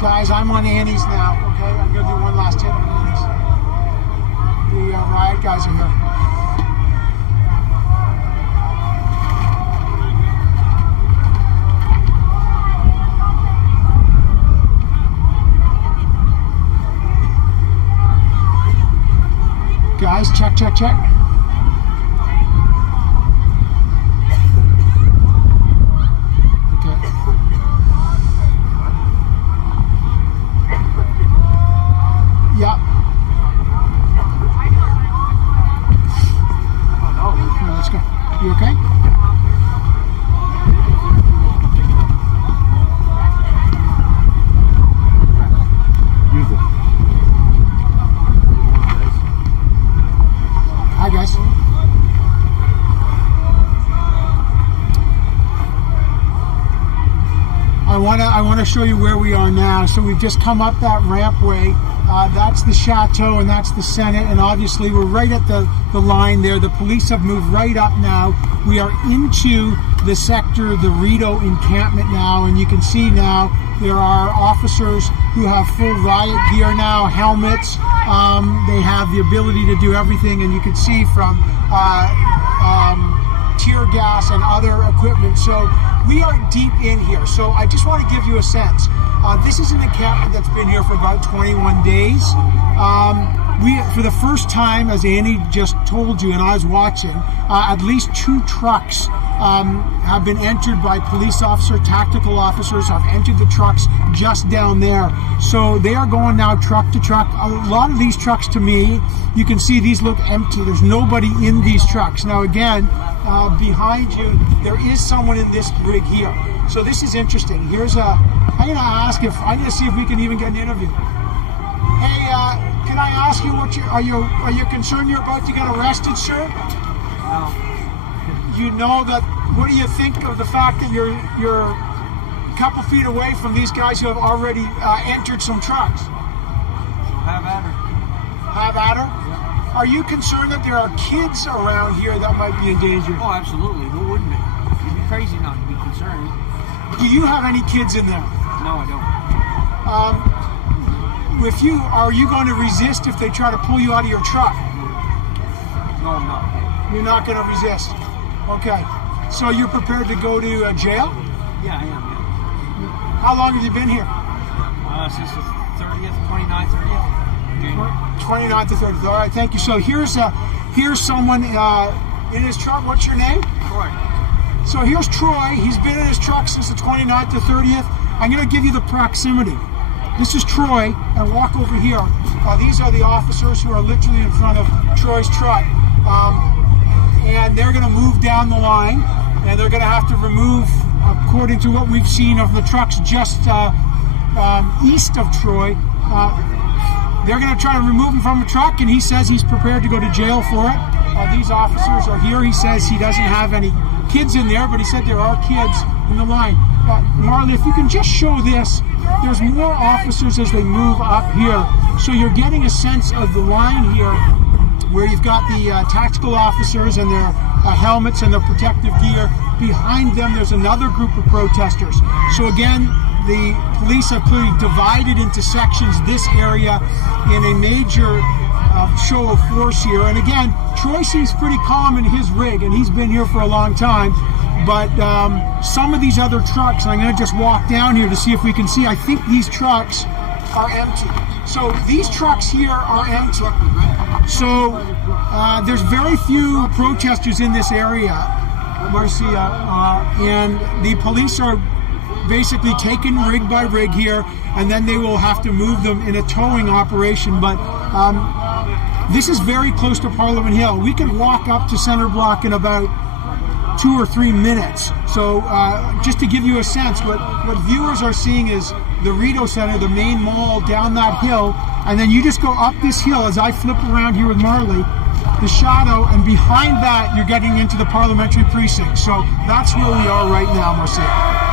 Guys, I'm on Annie's now, okay? I'm going to do one last hit on Annie's. The riot guys are here. Guys, check, check, check. You okay? Use it. Hi guys. I want to show you where we are now. So we've just come up that rampway. That's the Chateau and that's the Senate, and obviously we're right at the line there. The police have moved right up now. We are into the sector, the Rideau encampment now, and you can see now there are officers who have full riot gear now, helmets. They have the ability to do everything, and you can see from tear gas and other equipment. So we are deep in here. So I just want to give you a sense. This is an encampment that's been here for about 21 days. For the first time, as Annie just told you and I was watching, at least 2 trucks have been entered by police officers, tactical officers have entered the trucks just down there. So they are going now truck to truck. A lot of these trucks, to me, you can see these look empty. There's nobody in these trucks. Now again, behind you, there is someone in this rig here. So this is interesting. I'm going to see if we can even get an interview. Hey, can I ask you are you concerned you're about to get arrested, sir? No. You know that, what do you think of the fact that you're a couple feet away from these guys who have already entered some trucks? Have at her. Have at her? Yeah. Are you concerned that there are kids around here that might be in danger? Oh, absolutely. Who wouldn't be? You'd be crazy not to be concerned. Do you have any kids in there? No, I don't. Are you going to resist if they try to pull you out of your truck? No, I'm not. You're not going to resist. Okay. So you're prepared to go to jail? Yeah, I am. Yeah. How long have you been here? Since the 30th, 29th, 30th. January. 29th to 30th. All right, thank you. So here's someone in his truck. What's your name? Troy. So here's Troy. He's been in his truck since the 29th to 30th. I'm going to give you the proximity. This is Troy, and walk over here. These are the officers who are literally in front of Troy's truck. And they're going to move down the line, and they're going to have to remove, according to what we've seen of the trucks just east of Troy, they're going to try to remove him from the truck, and he says he's prepared to go to jail for it. These officers are here. He says he doesn't have any kids in there, but he said there are kids in the line. Marley, if you can just show this, there's more officers as they move up here. So you're getting a sense of the line here, where you've got the tactical officers and their helmets and their protective gear. Behind them, there's another group of protesters. So again, the police have clearly divided into sections this area in a major show of force here. And again, Troy seems pretty calm in his rig, and he's been here for a long time. But some of these other trucks, and I'm going to just walk down here to see if we can see, I think these trucks are empty. So these trucks here are empty. So there's very few protesters in this area, Marcia, and the police are basically taking rig by rig here, and then they will have to move them in a towing operation. But this is very close to Parliament Hill. We can walk up to Center Block in about 2 or 3 minutes. So just to give you a sense, what viewers are seeing is the Rito Center, the main mall down that hill, and then you just go up this hill as I flip around here with Marley, the shadow, and behind that you're getting into the parliamentary precinct. So that's where we are right now, Marcia.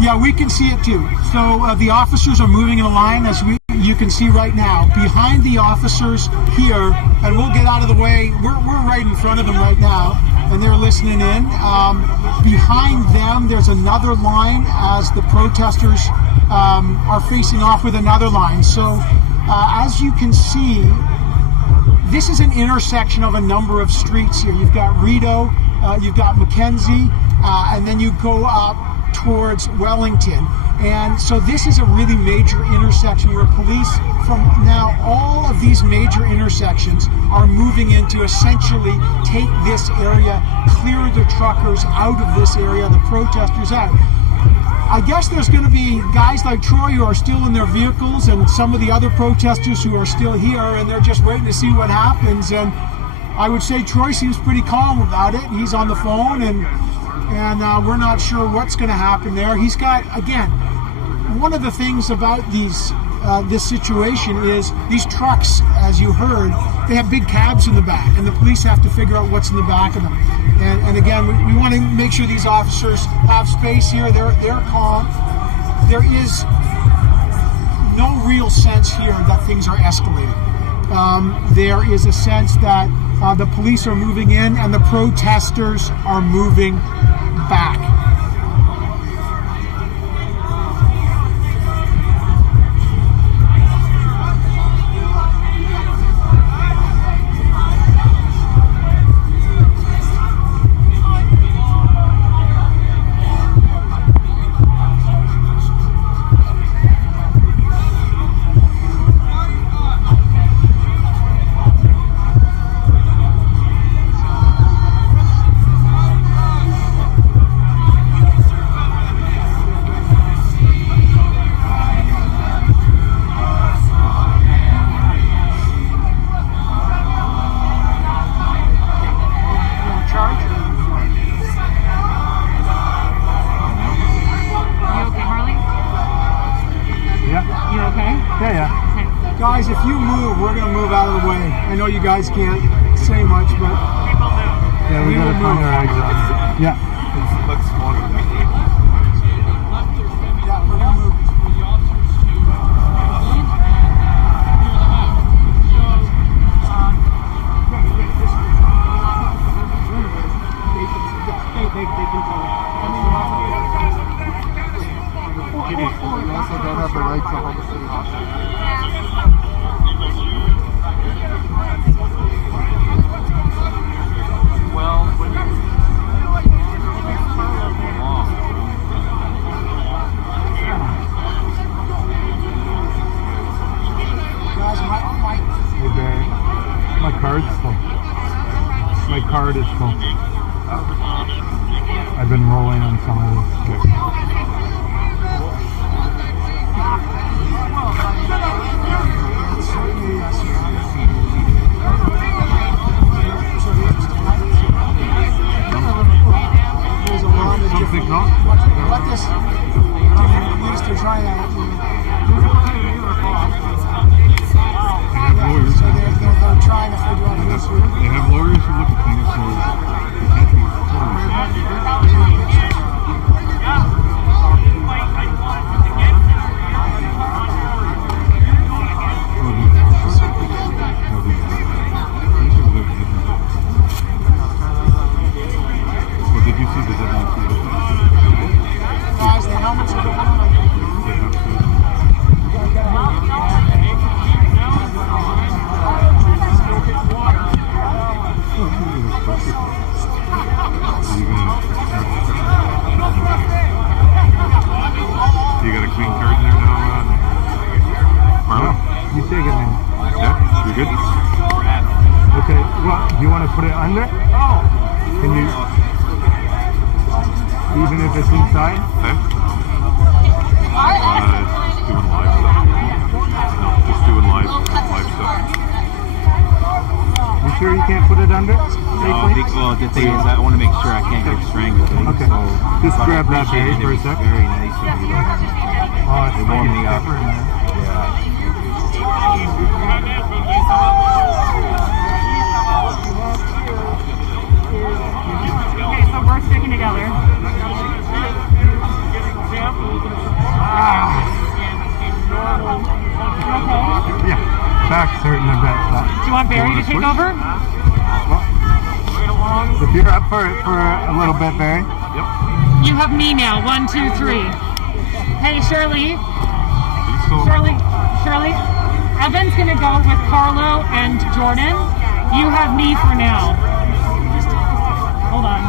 Yeah, we can see it too. So the officers are moving in a line, as you can see right now. Behind the officers here, and we'll get out of the way, we're right in front of them right now, and they're listening in. Behind them, there's another line as the protesters are facing off with another line. So as you can see, this is an intersection of a number of streets here. You've got Rito, you've got Mackenzie, and then you go up towards Wellington. And so this is a really major intersection where police from now all of these major intersections are moving in to essentially take this area, clear the truckers out of this area, the protesters out. I guess there's going to be guys like Troy who are still in their vehicles, and some of the other protesters who are still here, and they're just waiting to see what happens. And I would say Troy seems pretty calm about it. He's on the phone, and we're not sure what's going to happen there. He's got, again, one of the things about this situation is these trucks, as you heard, they have big cabs in the back, and the police have to figure out what's in the back of them. And again, we want to make sure these officers have space here. They're calm. There is no real sense here that things are escalating. There is a sense that the police are moving in and the protesters are moving back. Guys, if you move, we're gonna move out of the way. I know you guys can't say much, but Yeah, we gotta find our exit. Yeah. It looks smaller than me. yeah, we're gonna move. We also don't have the right to hold the city hostage. Well, when Guys, Hey Barry, my card's full. My card is full. I've been rolling on some of this. There's a lot of different. Let this. They're trying to. So they're trying to figure out who's who. They have lawyers who look at things, so they can't be Well, did you see the deadline? Guys, the helmets are going on. You got a clean card in there now, Marlon? You take it, man. Yeah? You good? Okay, well, do you want to put it under? Can you, even if it's inside? Okay. Just doing live stuff. You sure you can't put it under? well, the thing is, I want to make sure I can't get strangled. Okay. So, Just but grab I that appreciate bag for a it. sec. Very nice of you. Oh, it's They warmed me up. pepper in there. Okay, so we're sticking together. Yeah, back's hurting a bit. Do you want Barry to take over? If you're up for it for a little bit, Barry. Yep. You have me now. 1, 2, 3. Hey, Shirley. Shirley. Evan's gonna go with Carlo and Jordan. You have me for now. Hold on.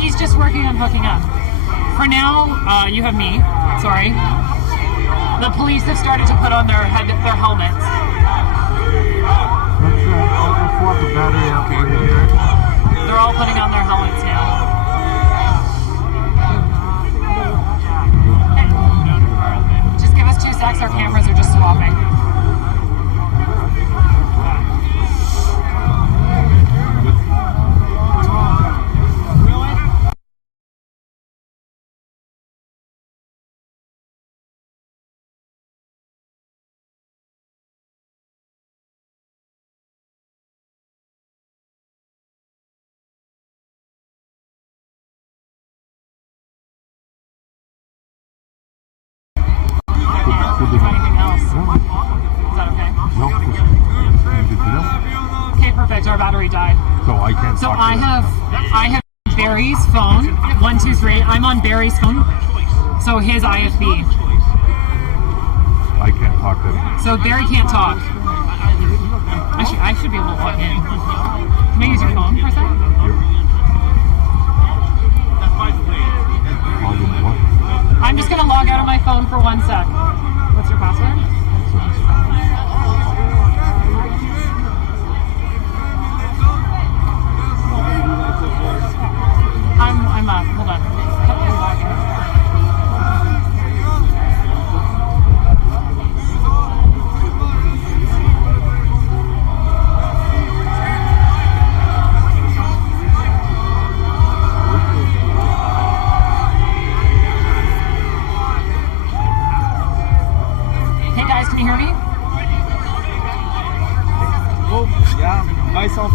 He's just working on hooking up. For now, you have me. Sorry. The police have started to put on their helmets. Let's swap the battery out for you here. They're all putting on their helmets now. Just give us 2 seconds. Our cameras are just swapping. Anything else? Is that okay? No. Okay, perfect. Our battery died. So I can't So talk I to have Barry's phone. 1, 2, 3. I'm on Barry's phone. So his IFB. I can't talk to him. So Barry can't talk. I should be able to log in. Can I use your phone for a second? I'm just gonna log out of my phone for 1 sec. What's your password? I'm up. Hold on.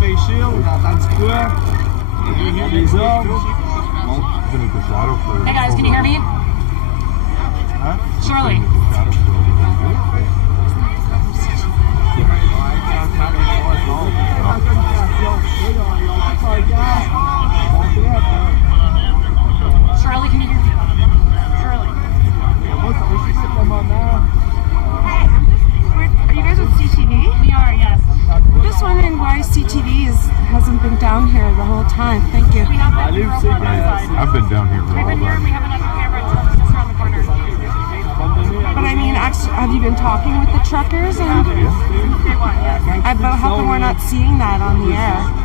face shield, that's quoi. Les hommes. Hey guys, can you hear me? Shirley. Shirley, can you hear me? Shirley. Are you guys with CTV? We are, yes. I'm just wondering why CTV hasn't been down here the whole time. Thank you. We have been here on one side. I've been down here for We've all been here and we that. have another camera just around the corner. But I mean, actually, have you been talking with the truckers and about how come we're not seeing that on the air?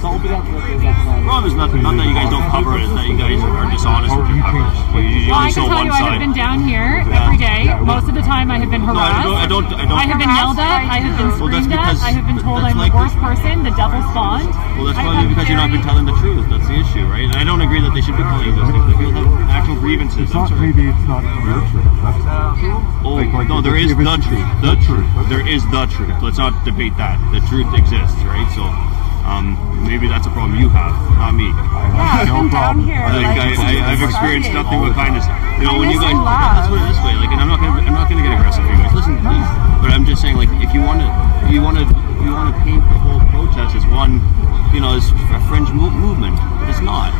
Problem is not that you guys don't cover it, it's that you guys are dishonest with your coverage. You Well, I only can show tell one you, I have side. been down here every day. Most of the time, I have been harassed. I don't. I have been yelled at. I have been Well, that's screamed at. because I have been told that's I'm like the worst person, the devil's spawned. Well, that's probably because you're not been telling the truth. That's the issue, right? And I don't agree that they should be calling you those things. If you have actual grievances, It's I'm not, sorry. maybe it's not your truth. That's, Oh, like no, there is if it's the truth. The truth. There is the truth. Let's not debate that. The truth exists, right? So, maybe that's a problem you have, not me. Yeah, I've been down here. I've experienced nothing but kindness. You know, I when you miss guys, and love. let's put it this way. Like, and I'm not gonna get aggressive for you guys. Listen, please. But I'm just saying, like, if you want to paint the whole protest as one, you know, as a fringe movement, but it's not.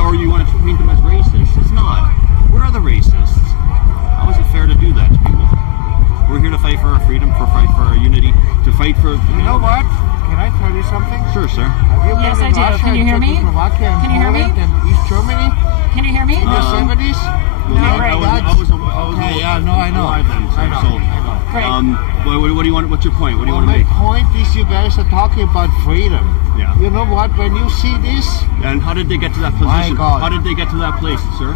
Or you want to paint them as racist. It's not. Where are the racists? How is it fair to do that to people? We're here to fight for our freedom, fight for our unity, to fight for. You know what? Can I tell you something? Sure, sir. Yes, I do. Can you hear me? Can you hear me? East Germany Can you hear me? in the 70s? Well, No, right. I was Okay, yeah, no, I know. alive then, sir. I know. So, Great. what do you want? What's your point? What do you Well, want to my make? point is you guys are talking about freedom. Yeah. You know what? When you see this, And how did they get to that position? God. How did they get to that place, sir?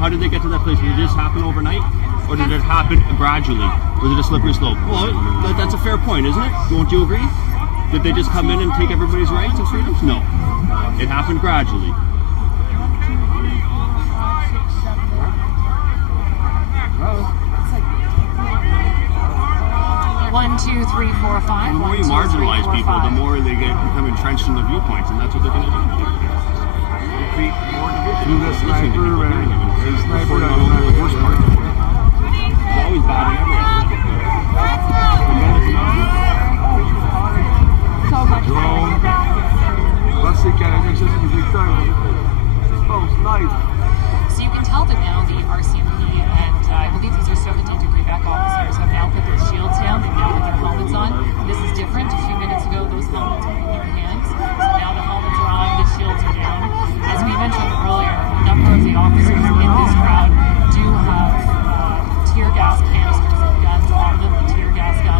How did they get to that place? Did it just happen overnight? Or did it happen gradually? Was it a slippery slope? Well, that's a fair point, isn't it? Don't you agree? Did they just come in and take everybody's rights and freedoms? No. It happened gradually. 1, 2, 3, 4, 5. The more you marginalize people, the more they become entrenched in their viewpoints, and that's what they're going to do. through the Listening to people, sniper hearing them, and and sniper reporting on all the worst part. It's always bad in every area. So much. drone. Plastic cannon, just every time. Oh, nice. So you can tell that now the RCMP and I believe these are 17-degree back officers have now put their shields down. They've now put their helmets on. This is different. A few minutes ago, those helmets were in their hands. So now the helmets are on, the shields are down. As we mentioned earlier, a number of the officers in this crowd do have tear gas canisters and guns on them, tear gas guns.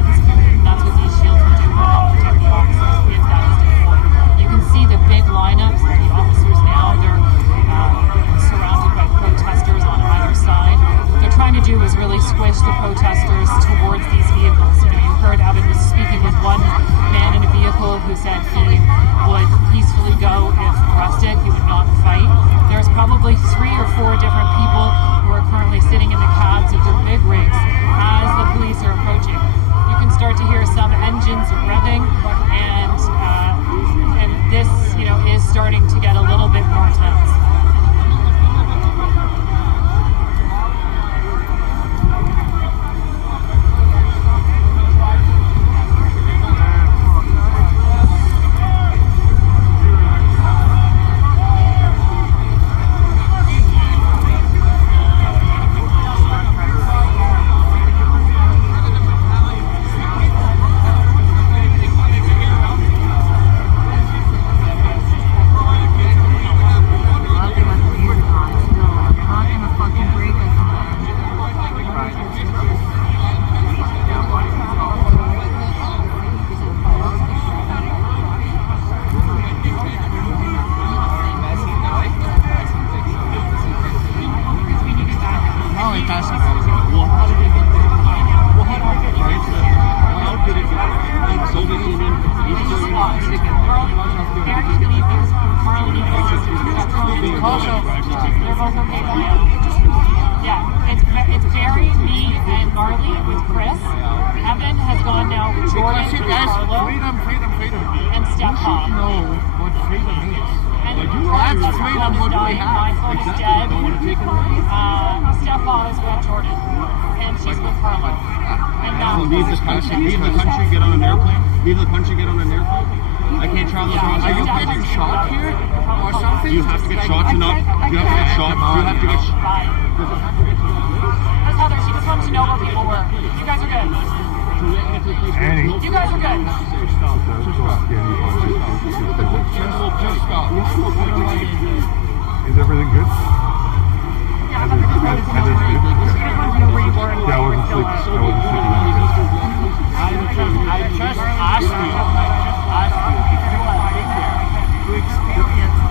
Jordan, Carlo, Freedom. and Stefan. know what freedom is. And That's freedom what we have. My phone is dead. Stefan is with Jordan, and she's with Carlo. And now Leave the country, get on an airplane. Leave the country, get on an airplane. I can't travel across. Are you getting shot here or something? You have to get shot to not. You have to get shot. You have to get. That's Heather. She just wanted to know where people were. You guys are good. You guys are good. Is everything good? Yeah, Heather's good. Heather's good? She just wanted to know where you were and Yeah, I wasn't sleeping. I just asked you to experience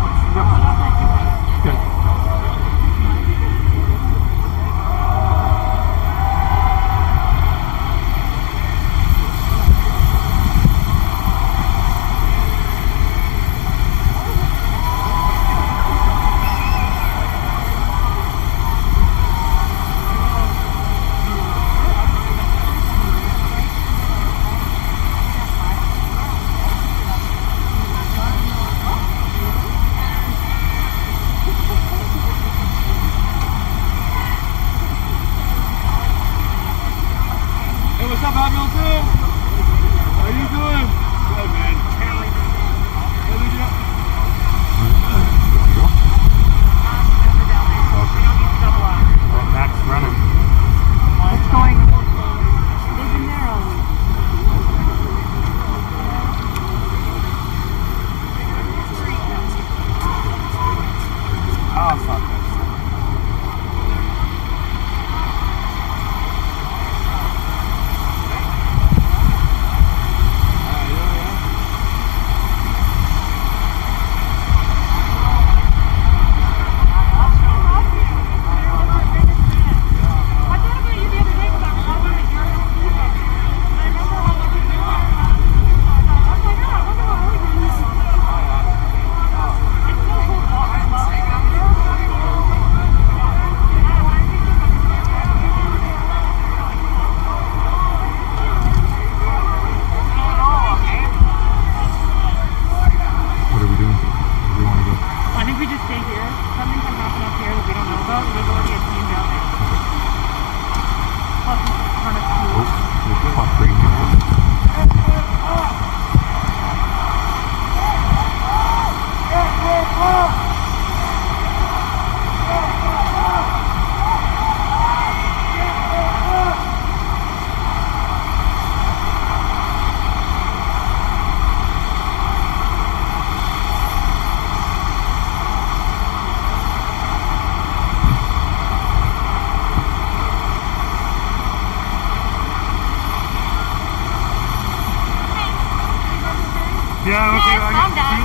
Yeah, okay. Calm down.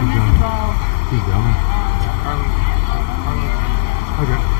And this is all. Who's down there? Okay.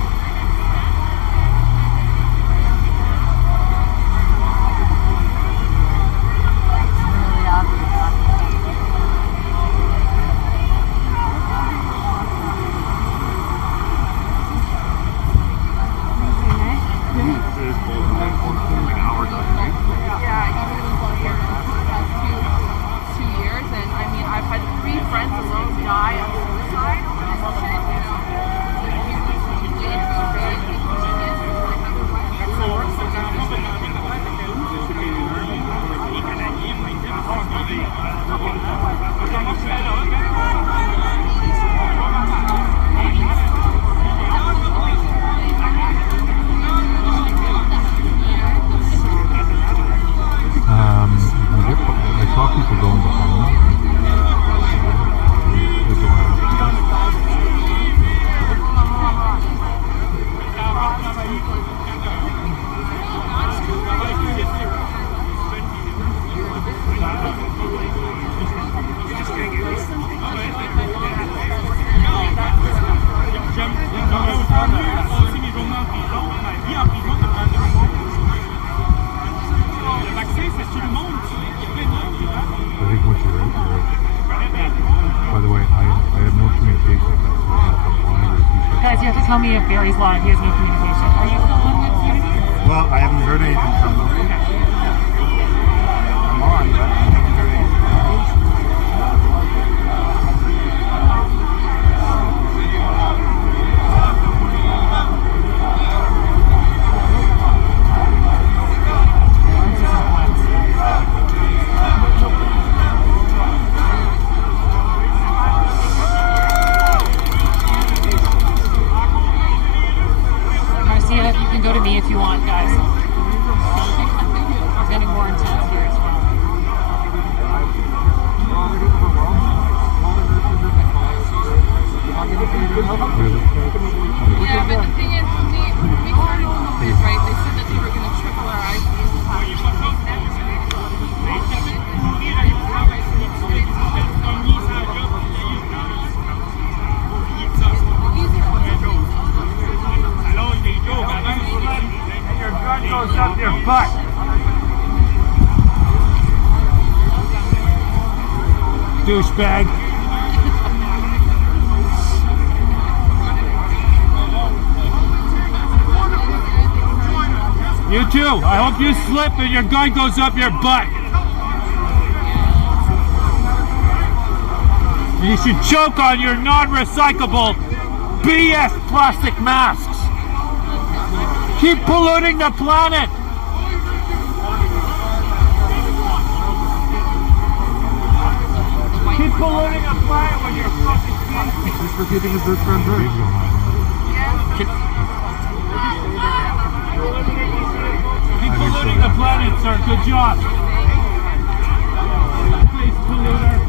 I saw people going behind me. tell me if Barry's live. He has no communication. Are you still on with Unity? Well, I haven't heard anything from them. Okay. I'm on, but I haven't heard anything. Marcia, if you can go to me if you want, guys. It's getting more intense here as well. Yeah, but the thing is, when we started COVID, right, they said that they were going to triple our ICU Your gun goes up your butt. Douchebag. You too. I hope you slip and your gun goes up your butt. You should choke on your non-recyclable BS plastic masks. Keep polluting the planet. Keep polluting the planet when you're fucking feet. Just for keeping his good friend hurt. Keep polluting the planet, sir. Good job. Face polluter.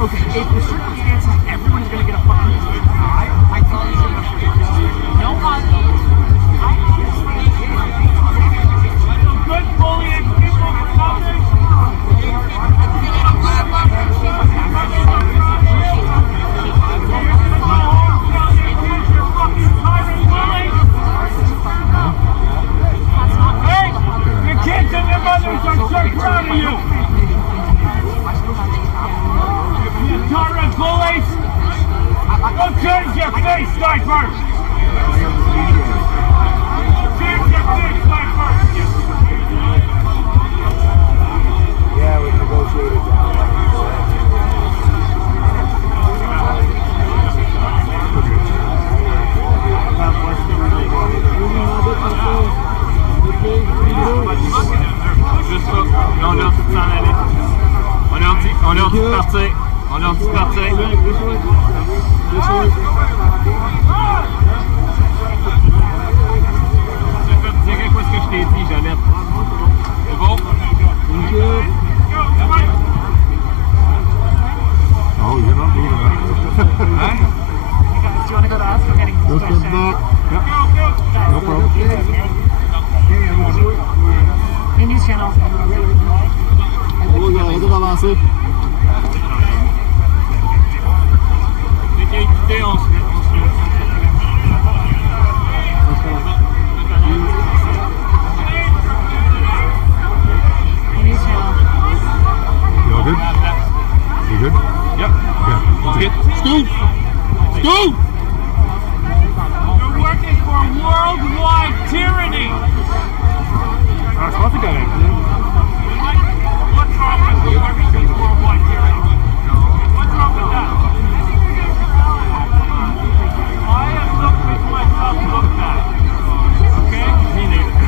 Okay, if the circumstances, everyone's gonna get a fucking high, I thought you should have no hockey. Good bullying people coming. Hey, your kids and their mothers are so proud of you. You tyrant bullies! Go change your face, sniper! Change your face, sniper! Yeah, we negotiated down. Juste ça. Là, on est en train de s'en aller. On est en train de partir. On est en train de partir. Je vais te dire quoi ce que je t'ai dit, Jeannette. C'est bon? Oh, you're not moving. Hein? Do you want to go to us? We're getting Just pushed get in. back. Yep. No problem. Hey, news channel. Dès qu'il y a équité, on se met. Hey, news channel. You all good? You good? Yep. Okay. Let's get Scoot! Scoot! You're working for worldwide tyranny! Ah, je pense que c'est correct. What's wrong with working for worldwide tyranny? What's wrong with that? I am looking at myself looked at. Okay? Me neither.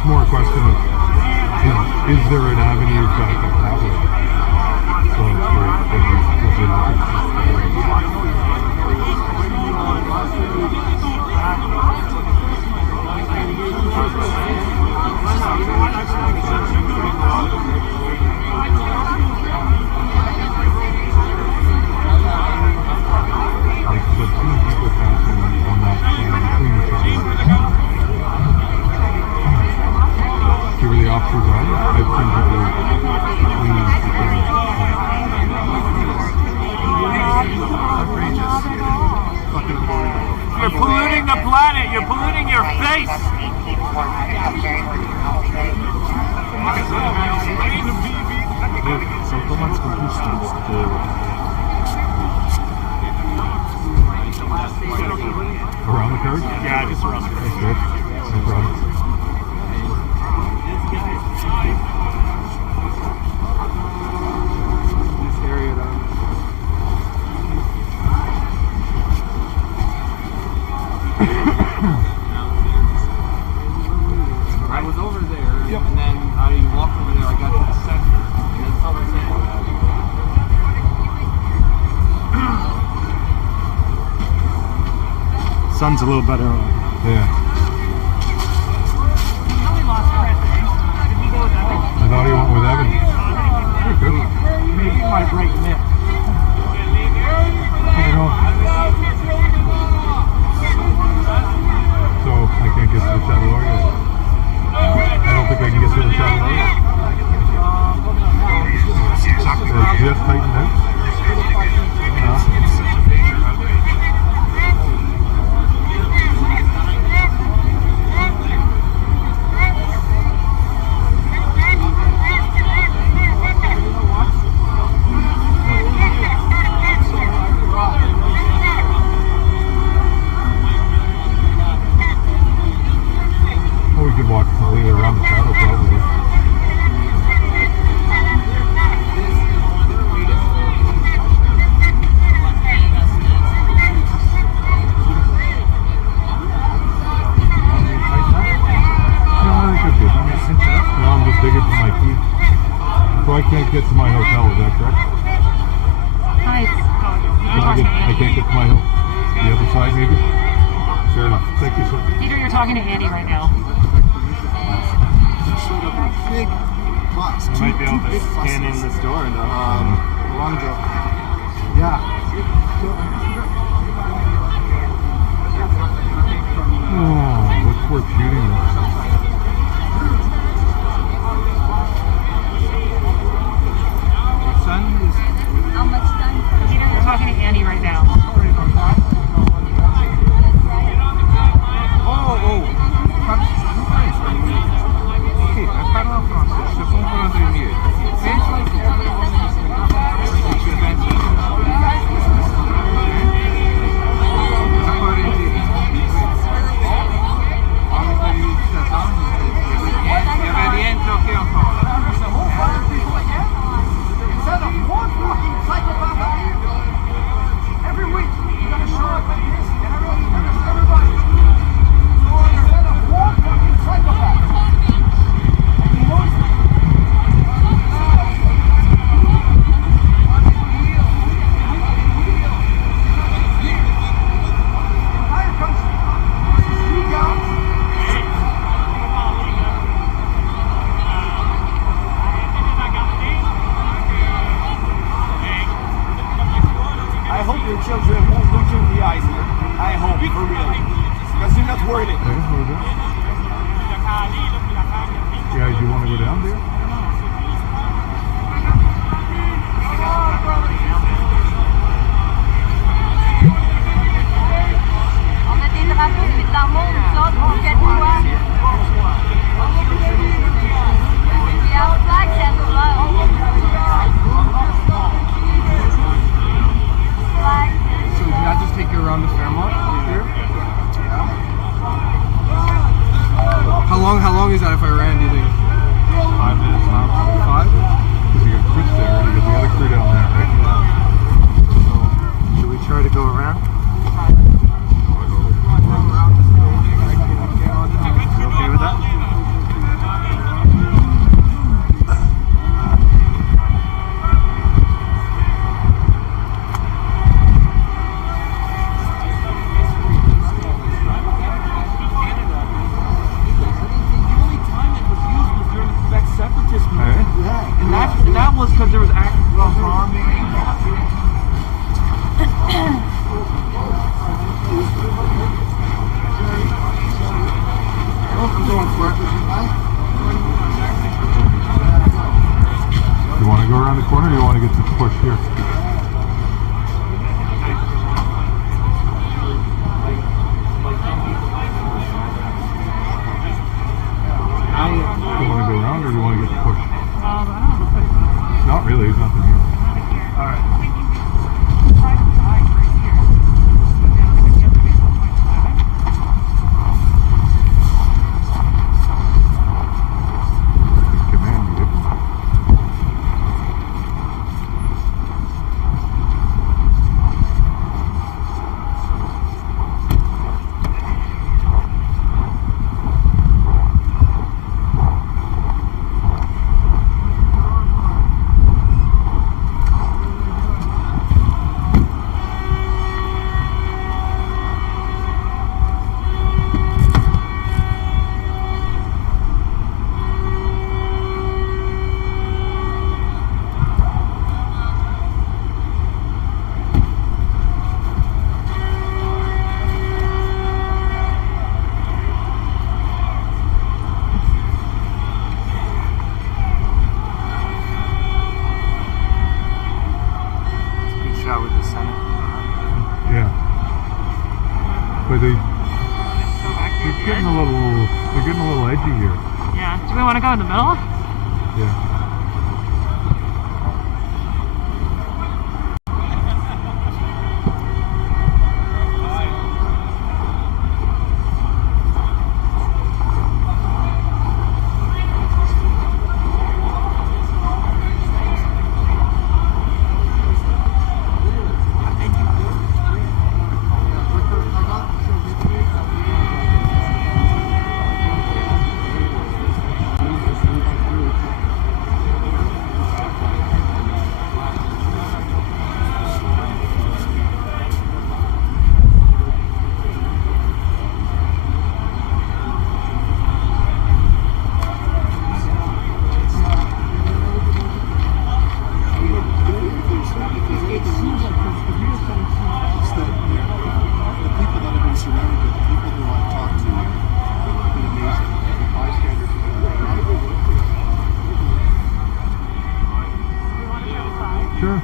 It's more a question of, is there an avenue back up that way? So it's great that we You're polluting the planet. You're polluting your face. Around the curve? Yeah, just around the curve. That's good. No problem. This area down I was over there, and then I walked over there, I got to the center, and then someone said, Sun's a little better. Yeah. I thought he went with Evan. Good. Maybe my right mid. So I can't get to the Chevrolet yet. I don't think I can get to the Chevrolet yet. It's just tightened out. We could walk completely around the saddle probably. No, I'm just digging for my key. So I can't get to my hotel, is that correct? Hi. I can't get to my hotel. The other side maybe? Fair enough. Thank you, sir. Peter, you're talking to Andy right now. Big box. You might be able to scan in this door and Alonzo. Yeah. Oh, what's worth shooting this? How much time? Peter, you're talking to Andy right now. Every week, you're gonna show up like this, and everybody. children won't look you in the eyes here. I hope, for real. Because you're not worth it. Yeah, do you want to go down there? On a des drapeaux, puis de la monde, nous autres, on fait quoi? Puis à flag, c'est So can I just take you around the Fairmont here? How long is that if I ran, do you think? 5 minutes. was because there was accidents going on. You want to go around the corner or you want to get this push here? You want to go around or do you want to get the push? Not really, there's nothing here. Alright. With the Senate. Yeah. But they're getting a little edgy here. Yeah. Do we want to go in the middle? Yeah. Sure.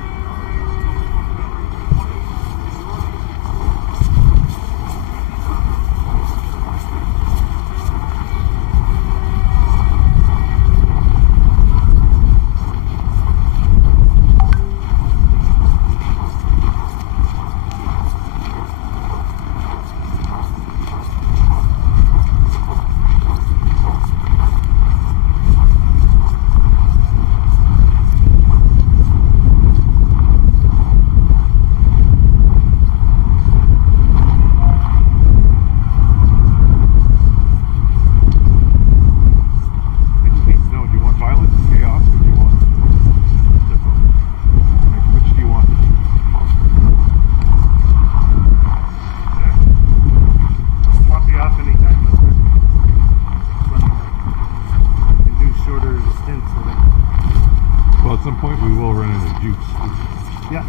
Well, at some point we will run into Jukes. Yeah.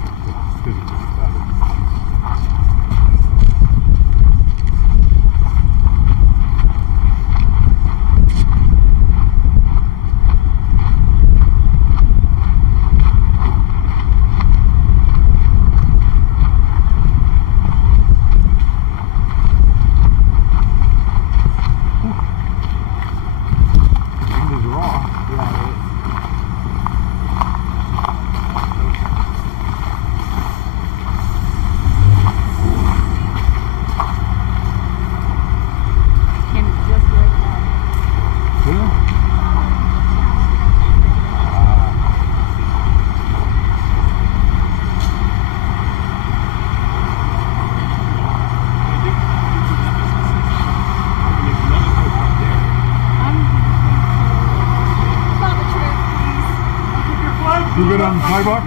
You good on the sidewalk?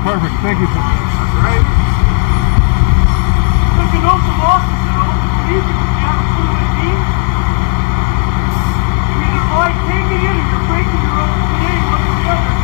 Perfect, thank you, sir. Right. Look at those losses, these are the absolute team. You're either like taking it or you're breaking your own game, one or the other.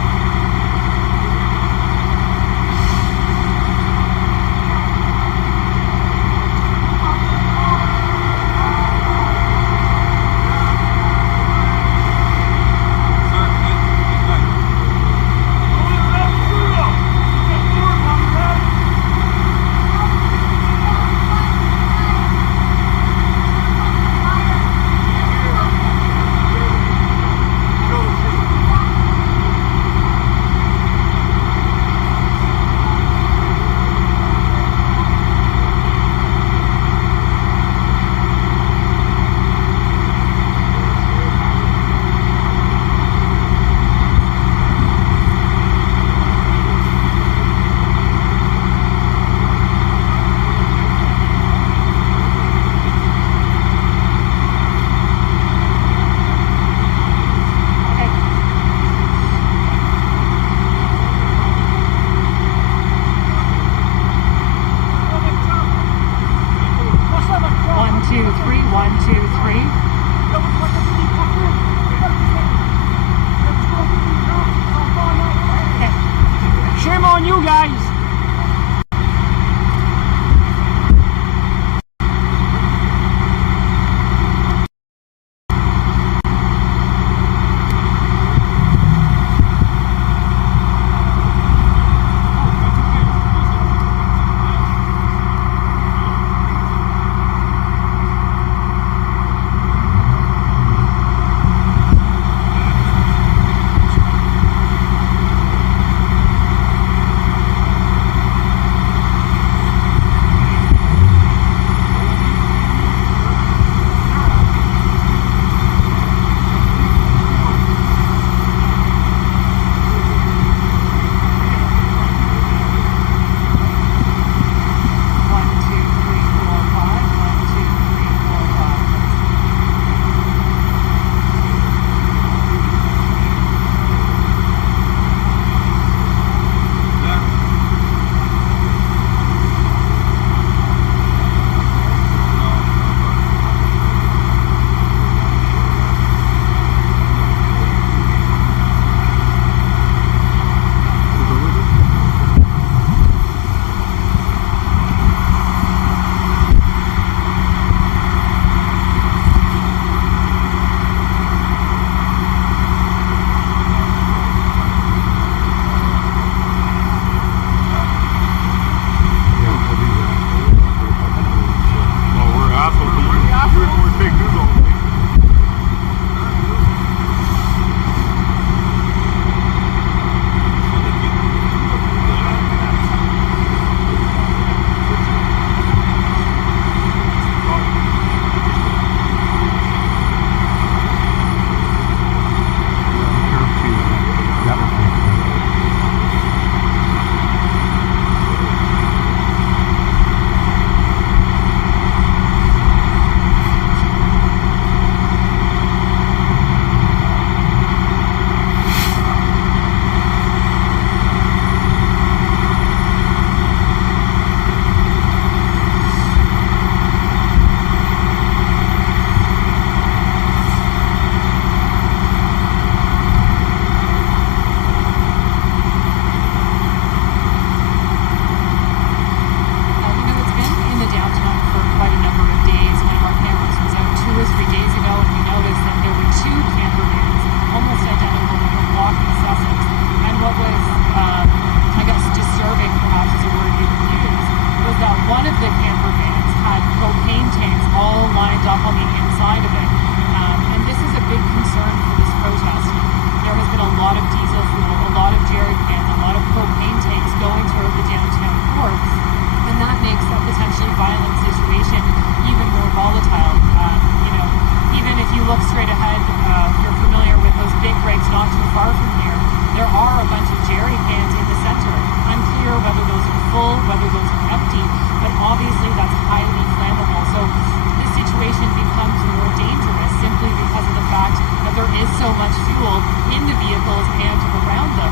so much fuel in the vehicles and around them.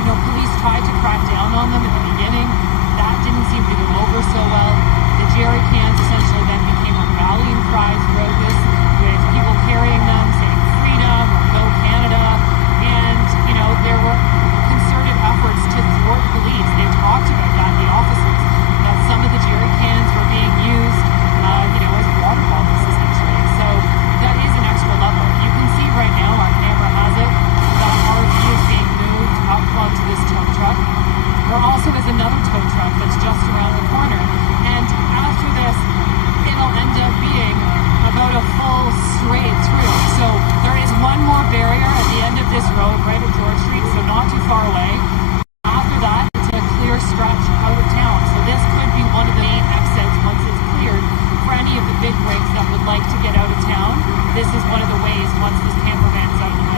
You know, police tried to crack down on them at the beginning. That didn't seem to go over so well. The jerry cans essentially then became a rallying cry throughout this, with people carrying them, saying freedom or go Canada. And, you know, there were concerted efforts to thwart police. They talked about that, the officers, that some of the jerry cans were being used, you know, as water bottles essentially. So that is an extra level. You can see right now, our camera has it, that RV is being moved up onto this tow truck. There also is another tow truck that's just around the corner. And after this, it'll end up being about a full straight through. So there is one more barrier at the end of this road, right at George Street, so not too far away. After that, it's a clear stretch out of town. So this could be one of the main exits once it's cleared for any of the big rigs that would like to get out of town. This is one of the ways once this camper van is out of the way.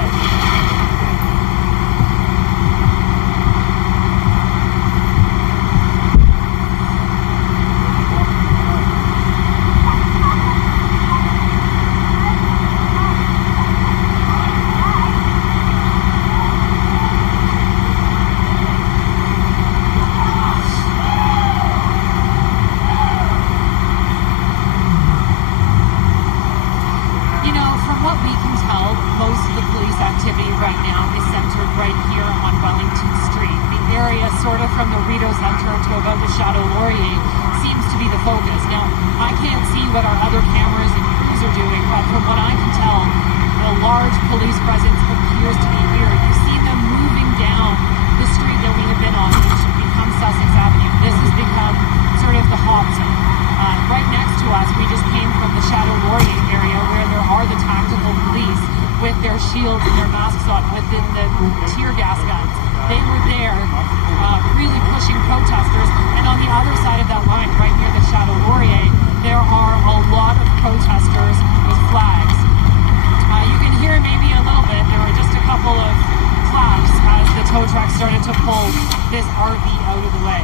Shields and their masks on within the tear gas guns. They were there really pushing protesters, and on the other side of that line, right near the Chateau Laurier, there are a lot of protesters with flags. You can hear maybe a little bit, there were just a couple of claps as the tow truck started to pull this RV out of the way.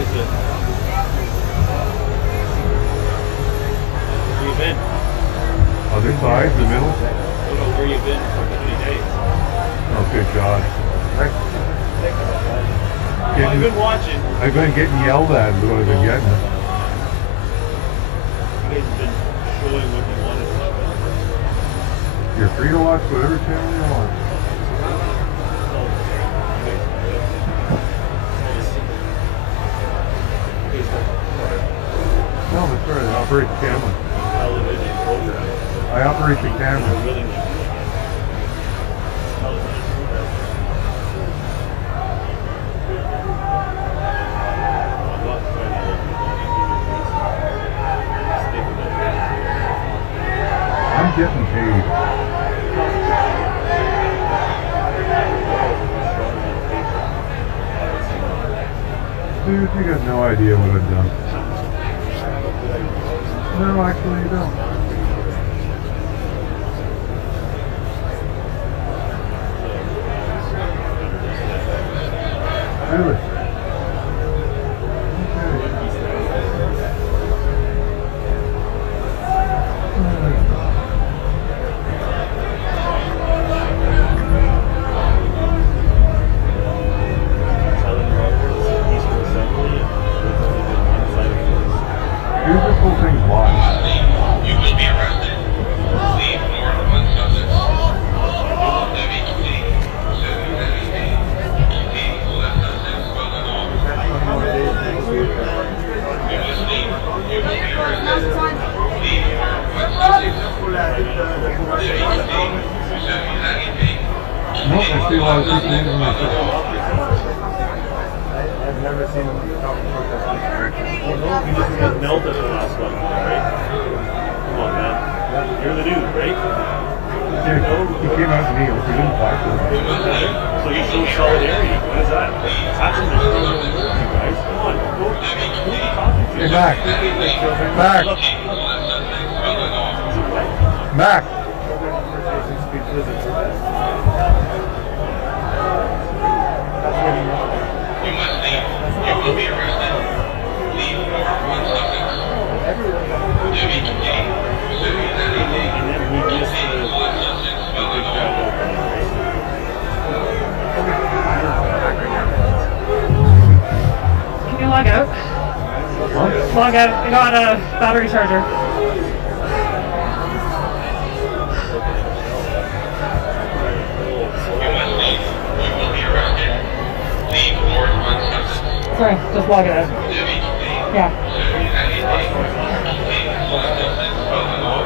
guys that... Where you been? Other side, the middle? I don't know where you've been for 20 days. Oh, good God. I've been watching. I've been getting yelled at is what I've been getting. You guys have been showing what you wanted to show. You're free to watch whatever channel you want. No, that's right. I operate the camera. Television program. I operate the camera. Really like television program. I'm not trying to stick with it. I'm getting paid. Dude, you got no idea what I've done. No, actually, you don't. Really? Here's this whole thing live. You will be arrested. Leave North 1 Sussex. Devez quitter celui-là. Quitter la Sussex par le nord. You must leave. You will be arrested. Leave North 1 Sussex. Devez quitter celui-là. No, I see a lot of people using my stuff. I've never seen them talk protest. Well, no, you just got melted the last one, right? Come on, man. You're the dude, right? He came out to me, we didn't talk to him. So you show solidarity. What is that? That's what they're doing, you guys. Come on, go talk to Hey, Mac. Mac. Mac. You must leave. You will be arrested. Leave North 1 Sussex. Devez quitter celui-là. And then we missed Quitter the la Sussex par le nord. Can you log out? Log out. I got a battery charger. You must leave. You will be arrested. Leave North 1 Sussex. Sorry, just log it out. Devez quitter Yeah. celui-là. Quitter la Sussex par le nord.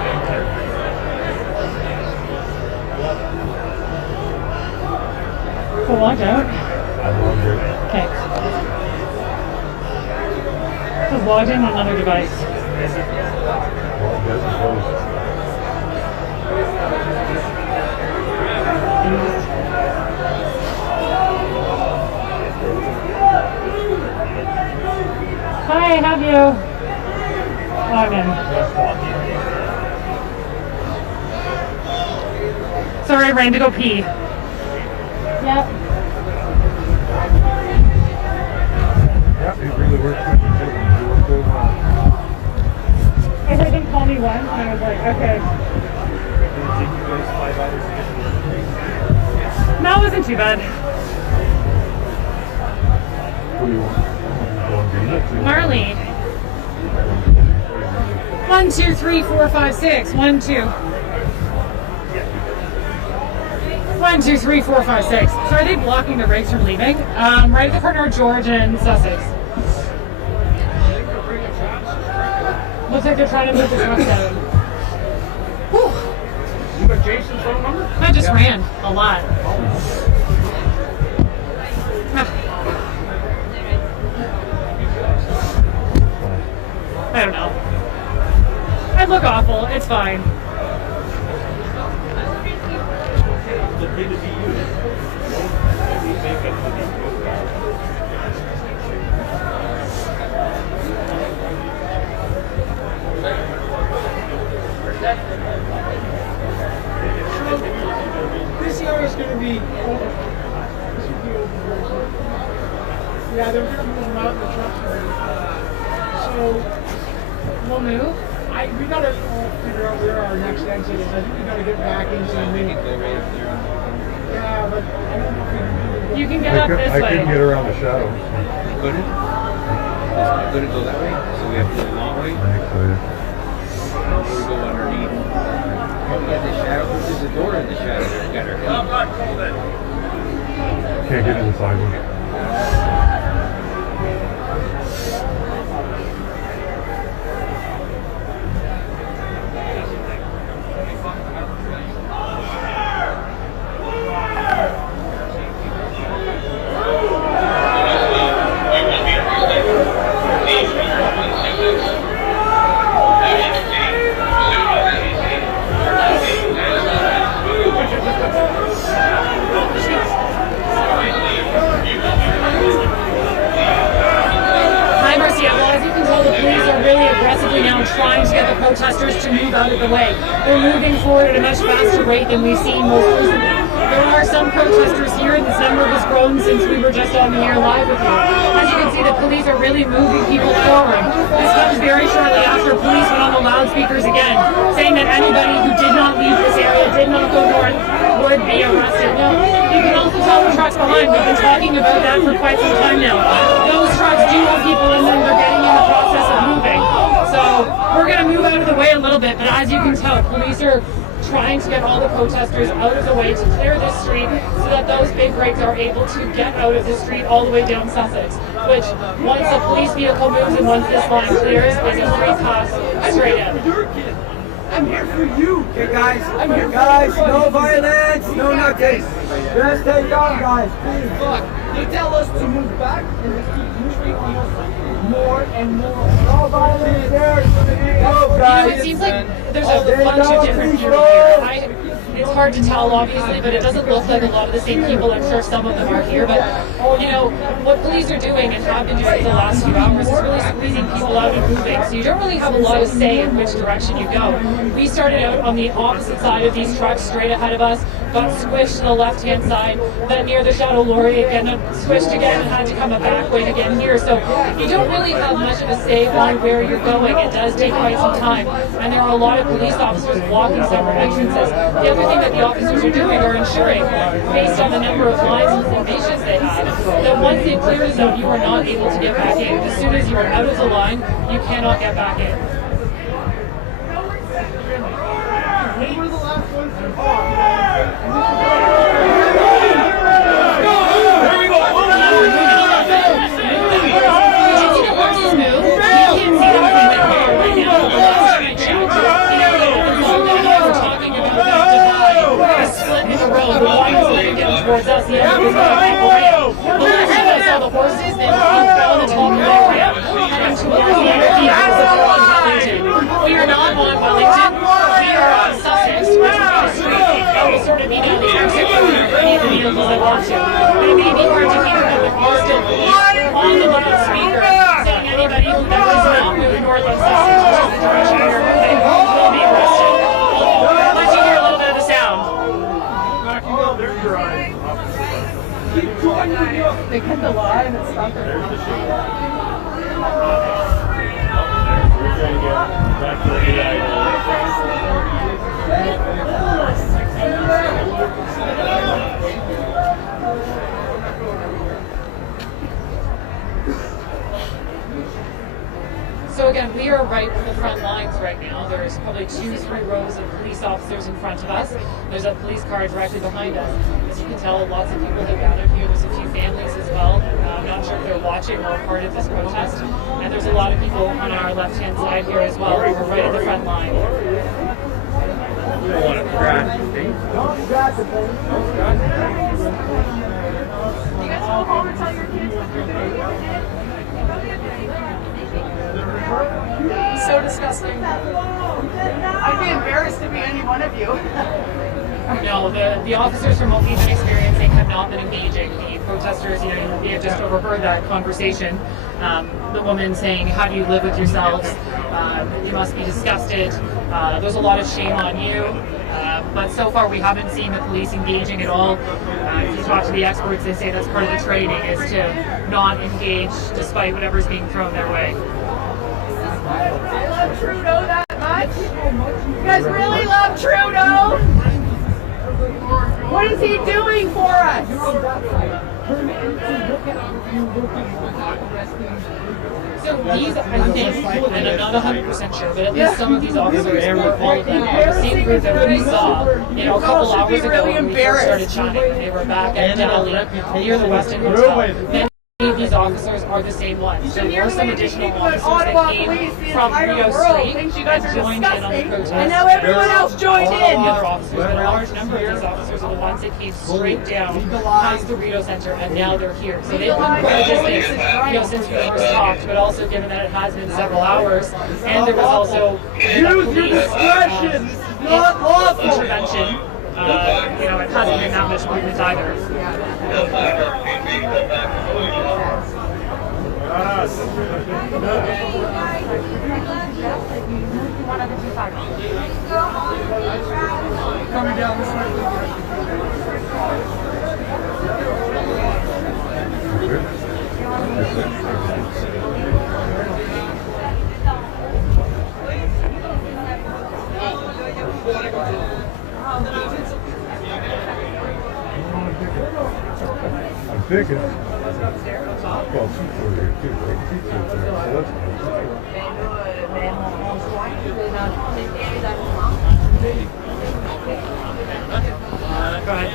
So logged out. Okay. So logged in on another device. Hi, have you? Log in. Sorry, I ran to go pee. Yep. Yeah, it really works good. I heard them call me once, and I was like, okay. No, it wasn't too bad. What do you want? Marley. 1, 2, 3, 4, 5, 6. 1, 2. 1, 2, 3, 4, 5, 6. So are they blocking the rigs from leaving? Right at the corner of George and Sussex. Looks like they're trying to move the trucks out. Whew. You got Jason's phone number? I just ran a lot. I don't know. I look awful. It's fine. This area is going to be over. Yeah, they're going to move them out in the trucks already. we'll move. We gotta figure out where our next exit is. I think we gotta get back into the main. Yeah, but I don't know if we can do it. You can get up this way. I couldn't get around the shadow. Couldn't? Couldn't go that way? So we have to go the long way? I think so, yeah. We go underneath. Yeah, the shadow. There's a door in the shadow. We got our head. Can't get in the side one. Trying to get the protesters to move out of the way. They're moving forward at a much faster rate than we've seen most recently. There are some protesters here, and this number has grown since we were just on the air live with you. As you can see, the police are really moving people forward. This comes very shortly after police went on the loudspeakers again, saying that anybody who did not leave this area, did not go north, would be arrested. Now, you can also tell the trucks behind. We've been talking about that for quite some time now. Those trucks do have people in them. They're getting in the process of moving. So we're going to move out of the way a little bit, but as you can tell, police are trying to get all the protesters out of the way to clear this street so that those big rigs are able to get out of the street all the way down Sussex, which once a police vehicle moves and once this line clears is a free pass straight in. I'm here for you. Okay, guys. I'm here, guys. No violence. No nothing. Just stay down, guys. Please. Look, they tell us to move back, and they keep moving us more and more. No violence there. Go, guys. You know, it seems like there's a bunch of different people here. It's hard to tell, obviously, but it doesn't look like a lot of the same people. I'm sure some of them are here, but you know what police are doing and have been doing for the last few hours is really squeezing people out and moving. So you don't really have a lot of say in which direction you go. We started out on the opposite side of these trucks, straight ahead of us, got squished to the left-hand side, then near the shadow lorry again, squished again, and had to come a back way again here. So you don't really have much of a say on where you're going. It does take quite some time, and there are a lot of police officers blocking several entrances. The other thing that the officers are doing are ensuring, based on the number of lines and formations they have, that once they clear the zone, you are not able to get back in. As soon as you are out of the line, you cannot get back in. We were the last ones to towards us, the other was going to ramp. The last time I saw the horses, they were on the top of that ramp, heading towards the other vehicles that are on Wellington. We are not on Wellington, we are on Sussex, which is the street that will sort of be down the exit road for any of the vehicles that want to. But it may be hard to hear that there are still police on the loudspeaker saying anybody who does not move north of Sussex, which is the direction we are moving, will be arrested. I'll let you hear a little bit of the sound. They cut the line and stuff. There's the shade. We're trying to get back to the AI. So again, we are right in the front lines right now. There's probably 2-3 rows of police officers in front of us. There's a police car directly behind us. As you can tell, lots of people have gathered here. There's a few families as well. I'm not sure if they're watching or a part of this protest. And there's a lot of people on our left-hand side here as well. We're right in the front line. You don't want to crash the thing. Don't scratch the thing. Don't scratch the thing. You guys go home and tell your kids what you're doing. So disgusting. I'd be embarrassed to be any one of you. No, the officers, from what we've been experiencing, have not been engaging. The protesters, you know, we have just overheard that conversation. The woman saying, "How do you live with yourselves? You must be disgusted. There's a lot of shame on you." But so far we haven't seen the police engaging at all. If you talk to the experts, they say that's part of the training, is to not engage despite whatever's being thrown their way. love Trudeau that much? You guys really love Trudeau? What is he doing for us? So these, I think, and I'm not 100% sure, but at least some of these officers were all of them are the same group that we saw, you know, a couple hours ago when we first started chatting. They were back at Denali near the Westin Hotel. Many of these officers are the same ones. So there were some additional officers that came from Rio Street and joined in on the protest. And now everyone else joined in. The other officers, but a large number of these officers are the ones that came straight down past the Rito Center, and now they're here. So they've been protesting, you know, since we first talked, but also given that it has been several hours, and there was also Use your discretion. This is not lawful. Intervention. You know, it hasn't been that much movement either. Coming down this way. I'm thinking. Well, seats over here too, right? Seats over there, so that's nice. Go ahead.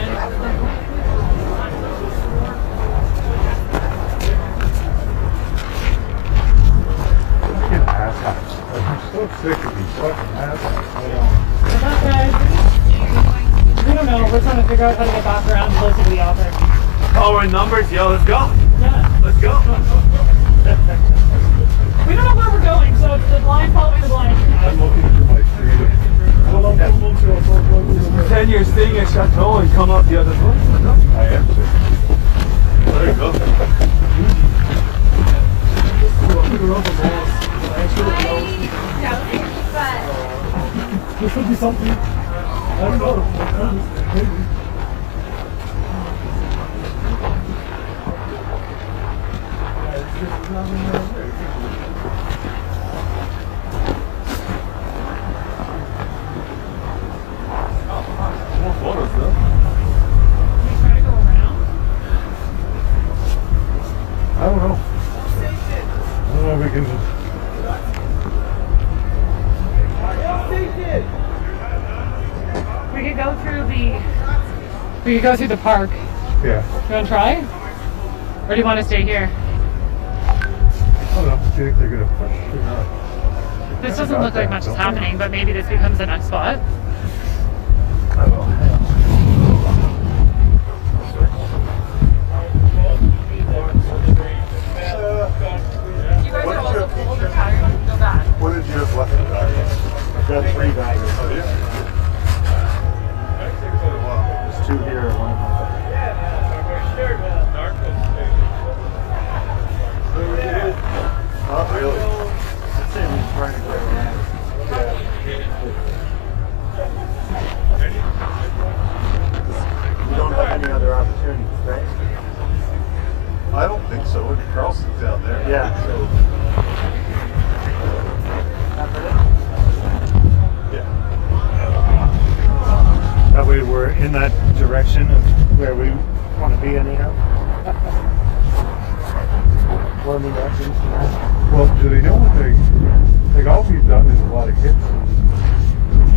Fucking asshats. I'm so sick of these fucking asshats. I don't know. We're trying to figure out how to get back around closer to the office. Oh, we're in numbers? Yo, let's go. Yeah. Let's go. We don't know where we're going, so it's the blind following the blind. I'm looking for my freedom. 10 years staying at Chateau and come up the other way. I am sick. There you go. This would be something. I don't know. Maybe. I don't know. I don't know if we can just... We could go through the. We could go through the park. Yeah. You want to try? Or do you want to stay here? I don't know. Do you think they're gonna push or not? This doesn't look like much is happening, but maybe this becomes the next spot. I don't know. You guys are also full of tired. Go back. What did you have left in the bag? I've got 3 bags. There's 2 here and 1 in my bag. Not really. I'd say we're trying to get around. We don't have any other opportunities, right? I don't think so. Carlson's down there. Yeah. So. Yeah. That way we're in that direction of where we want to be anyhow. Well, do they know what they... Like, all we've done is a lot of hits and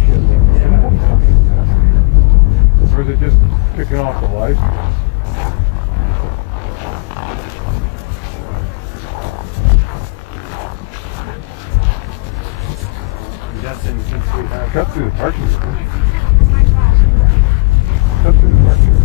shit. Or is it just picking off the lights? Cut through the parking garage. Cut through the parking garage.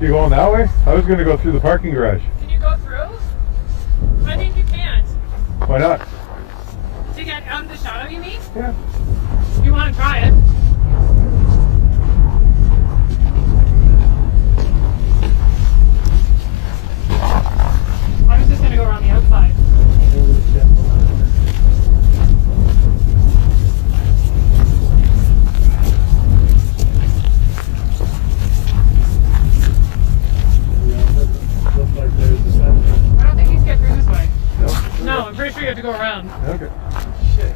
You going that way? I was going to go through the parking garage. Can you go through? I think you can't. Why not? To get out of the shadow, you mean? Yeah. You want to try it? I was just going to go around the outside. I don't think you can get through this way. No, I'm pretty sure you have to go around. Okay. Shit.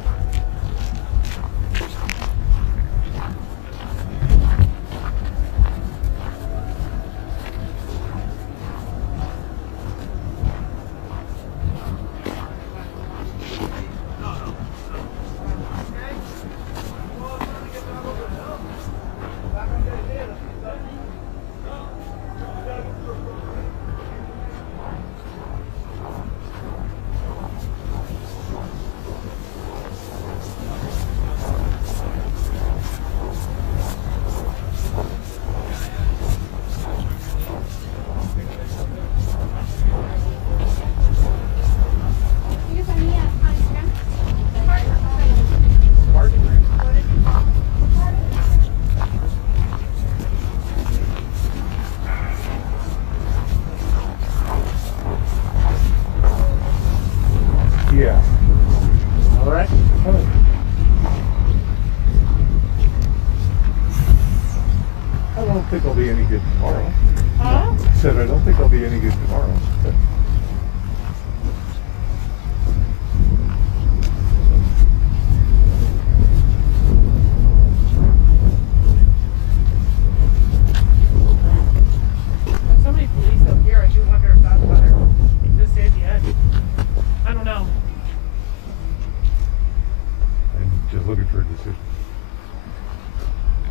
Yeah. All right. I don't think I'll be any good tomorrow. Huh? I said I don't think I'll be any good tomorrow. There's so many police up here, I do wonder if that's better. Just stay at the end. I don't know. I'm just looking for a decision.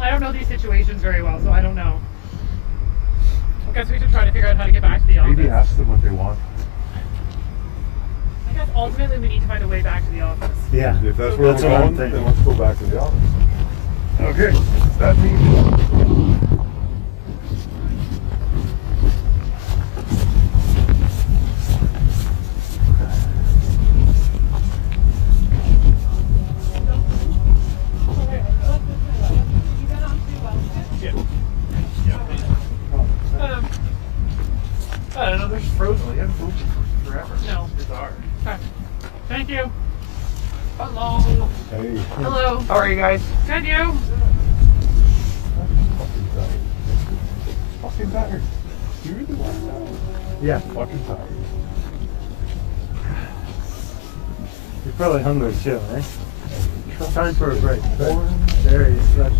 I don't know these situations very well, so I don't know. I guess we should try to figure out how to get back to the office. Maybe ask them what they want. I guess ultimately we need to find a way back to the office. Yeah. If that's where That's we're what I'm going, then thinking. let's go back to the office. Okay. That means. I don't know, they're just frozen. They haven't moved forever. No. Bizarre. Okay. Thank you. Hello. Hey. Hello. How are you guys? Good, you? Fucking tired. You're the one. Yeah. Fucking tired. You're probably hungry too, eh? Time for a break. There he is. That's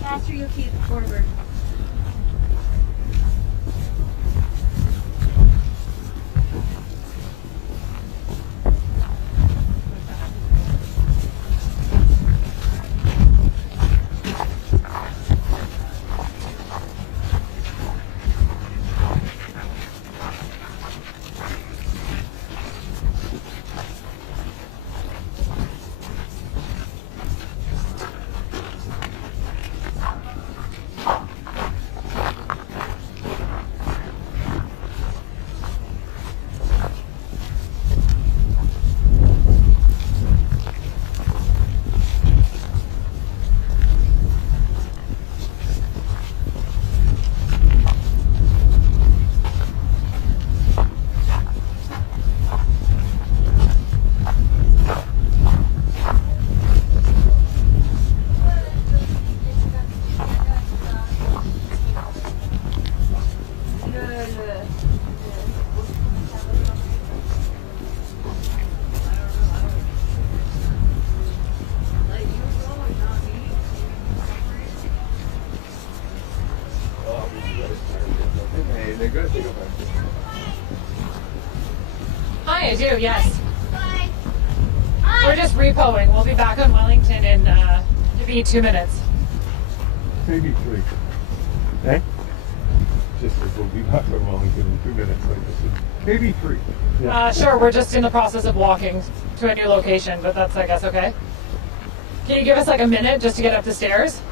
Faster you keep forward. Hi, I do, yes. We're just repoing. We'll be back on Wellington in maybe 2 minutes. Maybe 3. Eh? Just as we'll be back on Wellington in 2 minutes. Like this. Maybe 3. Yeah. Sure, we're just in the process of walking to a new location, but that's, I guess, okay. Can you give us like a minute just to get up the stairs?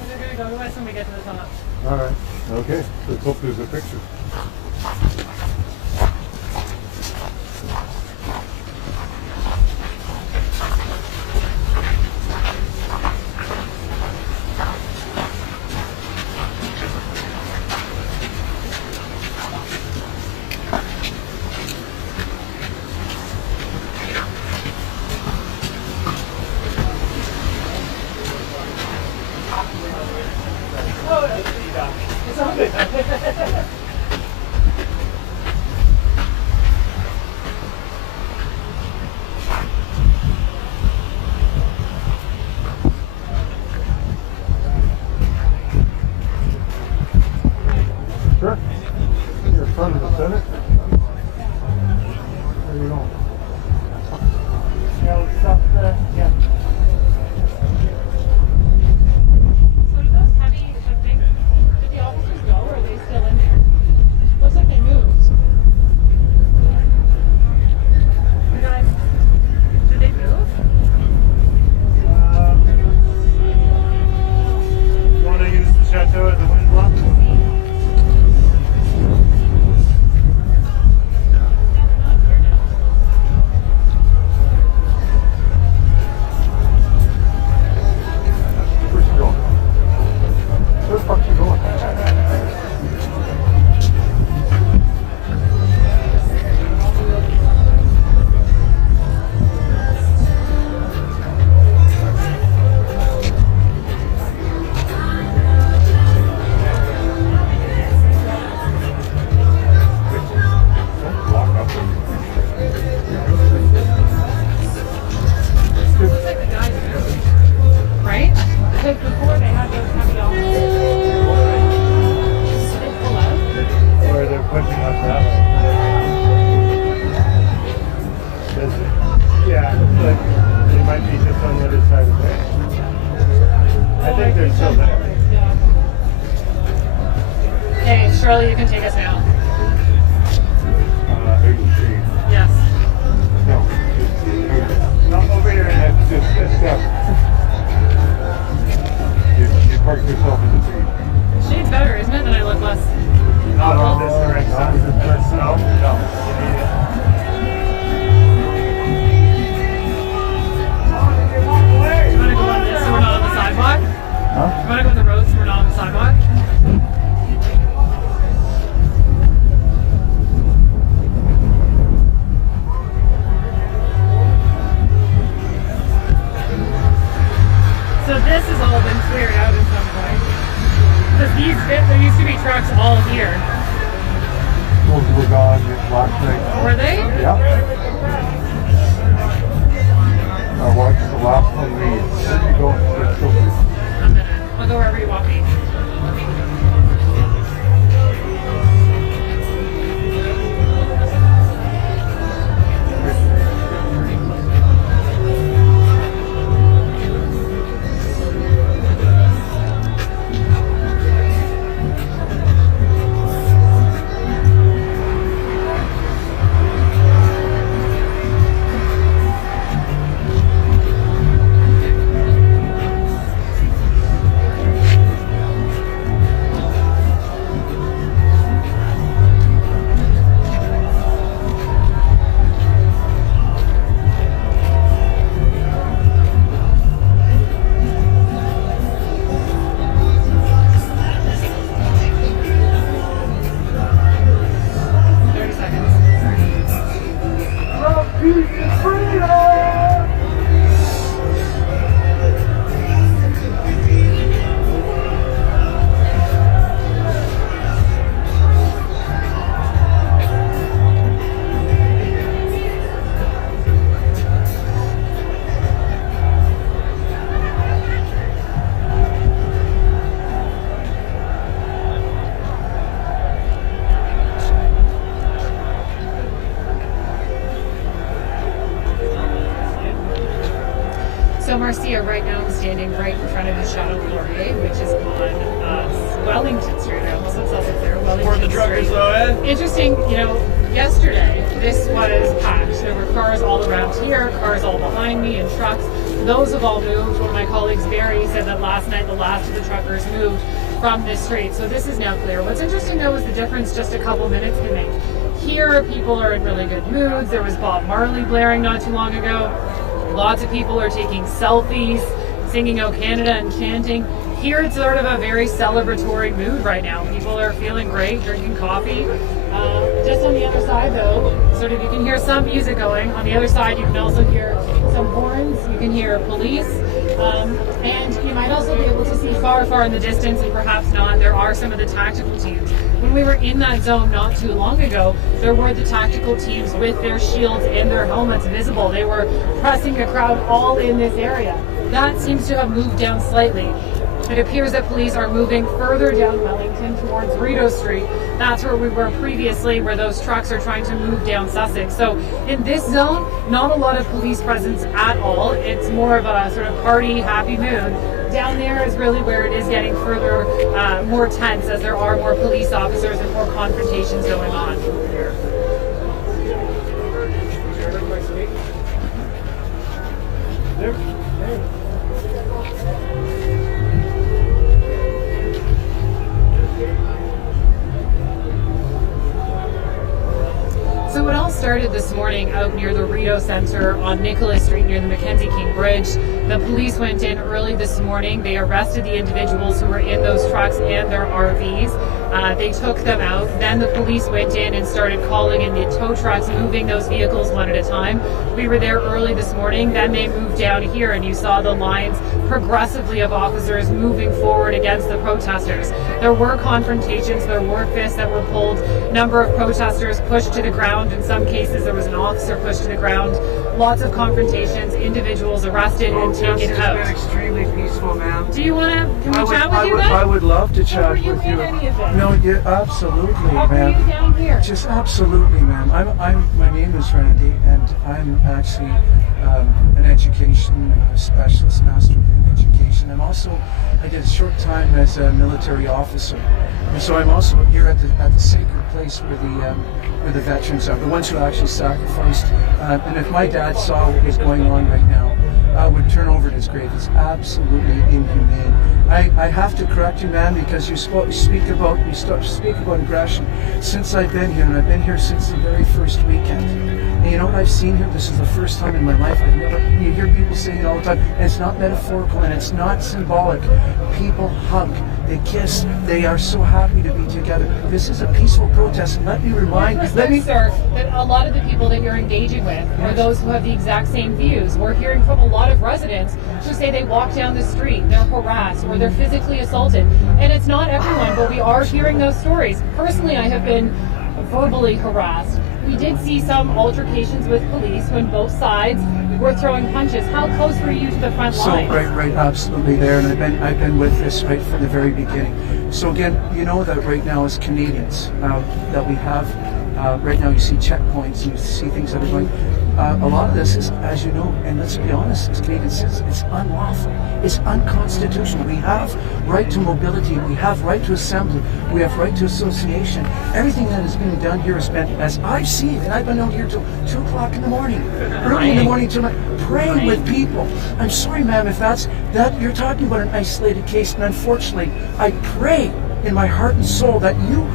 We're gonna go to us when we get to the top. All right. Okay. Let's hope there's a picture. Sure. You're in front of the Senate. There you go. Yeah, let's stop the, yeah. So do those heavy, the big, did the officers go or are they still in there? Looks like they moved. Did they move? You want to use the chateau as a wind block? Where's she going? Where the fuck's she going? Right? Because before they had those heavy officers. Did they pull out? Or they're pushing us that way. Yeah, but they might be just on the other side of the way. I think they're still there. Hey, Shirley, you can take us now. There's a tree. Yes. No, not over here. That's just a step. You parked yourself in the tree. Shade's better, isn't it? Then I look less. Not on this direct side. No, no. You need it. You want to go on this so we're not on the sidewalk? Huh? You want to go on the road so we're not on the sidewalk? So this has all been cleared out at some point. Because there used to be trucks all here. Those were gone last night. Were they? Yeah. I watched the last one leave. Where you going? Let's go. A minute. I'll go wherever you want me. Marcia, right now I'm standing right in front of the Chateau Laurier, which is on Wellington Street. I almost said Sussex there. Wellington For the truckers Street. though, eh? Interesting, you know, yesterday this was packed. There were cars all around here, cars all behind me, and trucks. Those have all moved. One of my colleagues, Barry, said that last night the last of the truckers moved from this street. So this is now clear. What's interesting though is the difference just a couple minutes can make. Here, people are in really good moods. There was Bob Marley blaring not too long ago. Lots of people are taking selfies, singing "O Canada" and chanting. Here, it's sort of a very celebratory mood right now. People are feeling great, drinking coffee. Just on the other side, though, sort of you can hear some music going. On the other side, you can also hear some horns. You can hear police. And you might also be able to see far, far in the distance, and perhaps not, there are some of the tactical teams. When we were in that zone not too long ago, there were the tactical teams with their shields and their helmets visible. They were pressing a crowd all in this area. That seems to have moved down slightly. It appears that police are moving further down Wellington towards Rideau Street. That's where we were previously, where those trucks are trying to move down Sussex. So in this zone, not a lot of police presence at all. It's more of a sort of party, happy mood. Down there is really where it is getting further, more tense, as there are more police officers and more confrontations going on. So it all started this morning out near the Rideau Centre on Nicholas Street near the Mackenzie King Bridge. The police went in early this morning. They arrested the individuals who were in those trucks and their RVs. They took them out. Then the police went in and started calling in the tow trucks, moving those vehicles one at a time. We were there early this morning. Then they moved down here, and you saw the lines progressively of officers moving forward against the protesters. There were confrontations. There were fists that were pulled. A number of protesters pushed to the ground. In some cases, there was an officer pushed to the ground. Lots of confrontations. Individuals arrested and taken out. It's been extremely peaceful, ma'am. Do you want to? Can we chat with you then? I would love to chat with you. Were you in any of it? No, yeah, absolutely, How are you ma'am. down here? Just absolutely, ma'am. My name is Randy, and I'm actually an education specialist, master in education. I did a short time as a military officer, and so I'm also here at the sacred place where the veterans are, the ones who actually sacrificed. And if my dad saw what was going on right now, would turn over in his grave. It's absolutely inhumane. I have to correct you, ma'am, because you speak about aggression. Since I've been here, and I've been here since the very first weekend. And you know what I've seen here? This is the first time in my life you hear people saying it all the time, and it's not metaphorical and it's not symbolic. People hug, they kiss, they are so happy to be together. This is a peaceful protest, and let me Sir, that a lot of the people that you're engaging with are those who have the exact same views. We're hearing from a lot of residents who say they walk down the street, they're harassed, or they're physically assaulted. And it's not everyone, but we are hearing those stories. Personally, I have been verbally harassed. We did see some altercations with police when both sides were throwing punches. How close were you to the front line? So right, absolutely there, and I've been with this right from the very beginning. So again, you know that right now as Canadians, that we have right now, you see checkpoints, you see things that are going. A lot of this is, as you know, and let's be honest, as Canadians, it's unlawful. It's unconstitutional. We have right to mobility. We have right to assembly. We have right to association. Everything that is being done here has been, as I've seen, and I've been out here till 2 o'clock in the morning, early in the morning tonight, praying with people. I'm sorry, ma'am, if that you're talking about an isolated case, and unfortunately, I pray in my heart and soul that you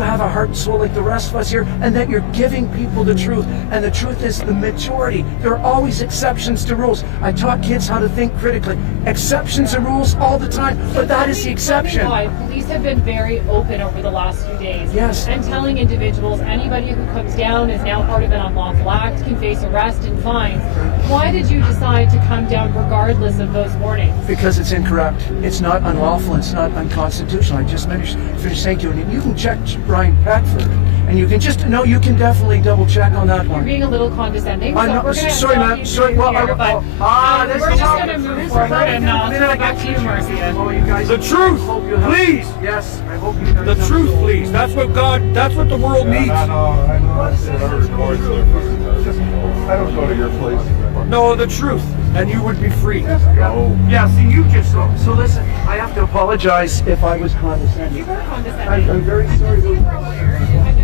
have a heart and soul like the rest of us here, and that you're giving people the truth. And the truth is the majority. There are always exceptions to rules. I taught kids how to think critically. Exceptions to rules all the time, but that is the exception. Police have been very open over the last few days. Yes. And telling individuals anybody who comes down is now part of an unlawful act, can face arrest and fines. Why did you decide to come down regardless of those warnings? Because it's incorrect. It's not unlawful. It's not unconstitutional. I just finished saying to you, and you can check Brian Packford, and you can you can definitely double check on that one. You're being a little condescending. Sorry, ma'am. Sorry. We're just going to move forward and throw it back to you, Marcia. The truth, please. Yes, I hope you guys. The truth, please. That's what the world needs. I know. I said I reported there. I don't go to your place. No, the truth, and you would be free. Go. Yeah, see, you just so listen, I have to apologize if I was condescending. You were condescending. I'm very sorry.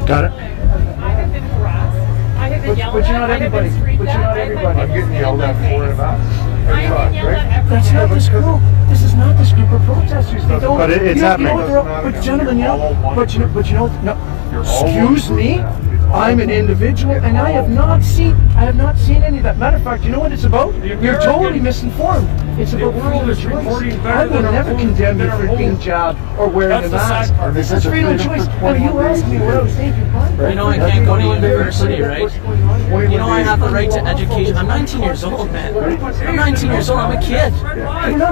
Got it. I have been harassed. I have been yelled But you're at. not I have everybody. been screamed But you're at. not I have everybody. I'm getting yelled at for it about. I have been yelled at. That's not this group. This is not this group of protesters. They don't. But it's happening. But gentlemen, you know. But you know. No. You're all Excuse one me. group now. I'm an individual, and I have not seen any of that. Matter of fact, you know what it's about? You're totally misinformed. It's about freedom of choice. I would never condemn you for being jabbed or wearing a mask. It's freedom of choice. Now you asked me what I was thinking. You know I can't go to university, right? You know I have the right to education. I'm 19 years old, man. I'm 19 years old. I'm a kid.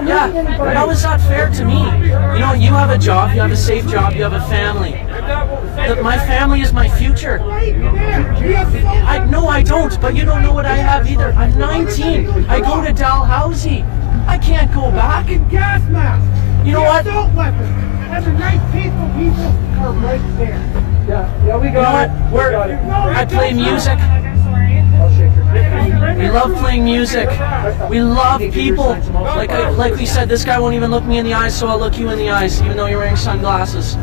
Yeah. How is that fair to me? You know, you have a job. You have a safe job. You have a family. My family is my future. No, I don't. But you don't know what I have either. I'm 19. I go to Dalhousie. I can't go back. Gas mask. You know what? Assault weapon. And the nice peaceful people are right there. Yeah, we You know got what? it. I play music. We love playing music. We love people. Like we said, this guy won't even look me in the eyes, so I'll look you in the eyes, even though you're wearing sunglasses.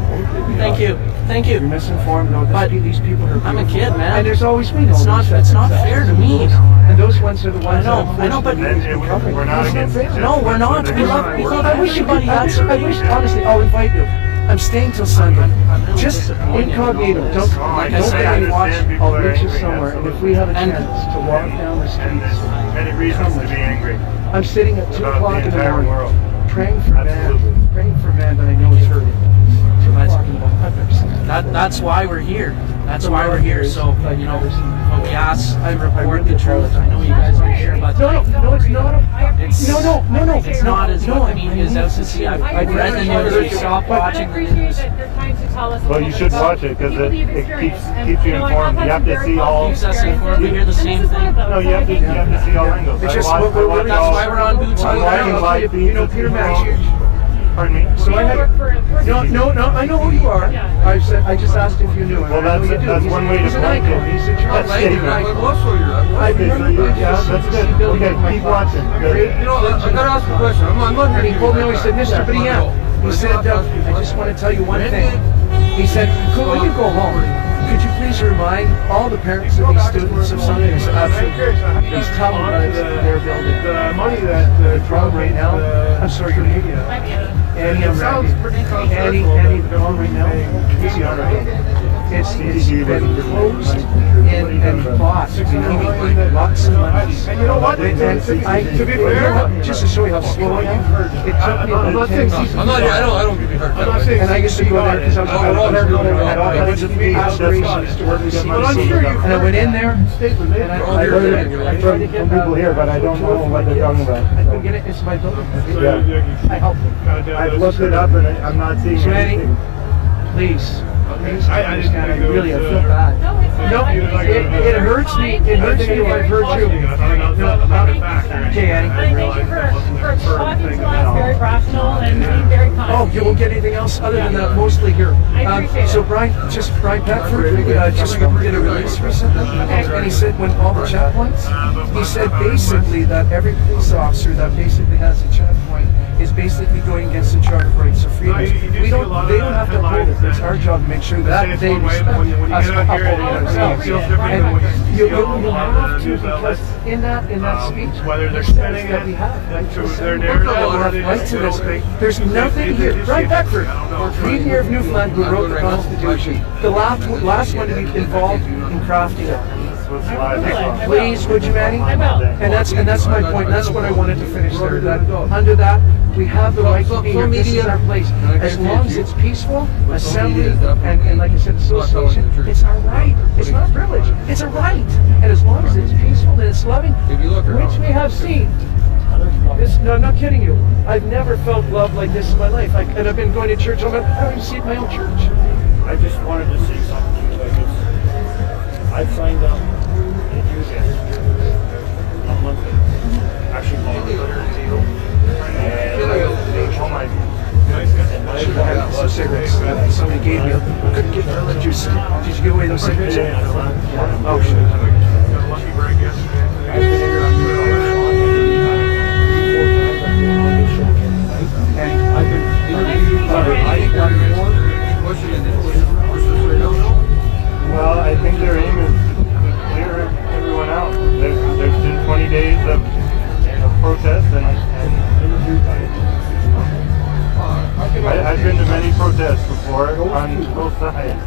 Thank you. Thank you. You're misinformed. No, But these people are. I'm a kid, man. And there's always been. It's not fair to me. And those ones are the ones. I know, but We're not against it. no, we're not. We love I wish everybody. I wish, honestly, I'll invite you. I'm staying till Sunday. Just incognito. Don't let me watch. I'll meet you somewhere. And if we have a chance to walk down the streets, Many reasons to be angry I'm sitting at 2 about o'clock the in the entire morning, world. praying for man that I know is hurting. 2 o'clock in the morning. I've never seen that. That's why we're here. That's why we're here. So, you know, when we ask, I report the truth. I know you guys are here, but No, it's not. it's No. It's not as what I mean is out to see. I've read the news. We stopped watching the news. Well, you should watch it because it keeps you informed. You have to see all. Keeps us informed. We hear the same thing. No, you have to see all angles. It's just I watch that's why we're on boots on the ground. You know Peter Max. Pardon me? So I had no. I know who you are. I just asked if you knew. Well, that's one way to He's an blank icon. it. He's a Charles That's statement. I remember Yeah, that's good. Okay, keep watching. Good. You know, I gotta ask a question. I'm not And here he to told me, be he said, Mr. Briand, he said, I just want to tell you one thing. He said, when you go home, could you please remind all the parents of these students of something that's absolutely, he's telling us they're building. The money that the problem right now, I'm sorry, your name? Annie, I'm ready. Annie, the problem right now, is the honor. It's been closed and bought, lots of money. And you know what? To be fair, just to show you how slow I am, it took me about 10 seasons. I'm not here. I don't give you hurt. I'm not saying. And I used to go there because I had all kinds of aspirations to work with CBC. And I went in there, and I tried to get people here, but I don't know what they're talking about. I couldn't get it. It's my building. Yeah. I helped them. I've looked it up and I'm not seeing So Annie, anything. please. I understand. I really feel bad. No, it hurts me. It hurts me if I've hurt you. No, okay, Annie. Thank you for talking to us very rational and being very kind. Oh, you won't get anything else other than that, mostly here. So Brian Peckford just did a release recently, and he said when all the checkpoints, he said basically that every police officer that basically has a checkpoint is basically going against the Charter of Rights of Freedoms. They don't have to uphold it. It's our job to make sure that they respect us upholding themselves. And you have to, because in that speech, it says that we have right to assemble, that we have right to this. There's nothing here. Brian Peckford, Premier of Newfoundland, who wrote the Constitution, the last one to be involved in crafting it. Please, would you, Manny? And that's my point. That's what I wanted to finish there. That under that, we have the right to be here. This is our place. As long as it's peaceful, assembly, and like I said, association, it's our right. It's not privilege. It's a right. And as long as it's peaceful and it's loving, which we have seen. No, I'm not kidding you. I've never felt love like this in my life. And I've been going to church. I don't even see it in my own church. I just wanted to say something to you. I've signed up in UGS a month ago. Actually, and some cigarettes that somebody gave me. Did you give away those cigarettes? Oh, shit. Well, I think their aim is to clear everyone out. There's been 20 days of protest, and I've been to many protests before on both sides.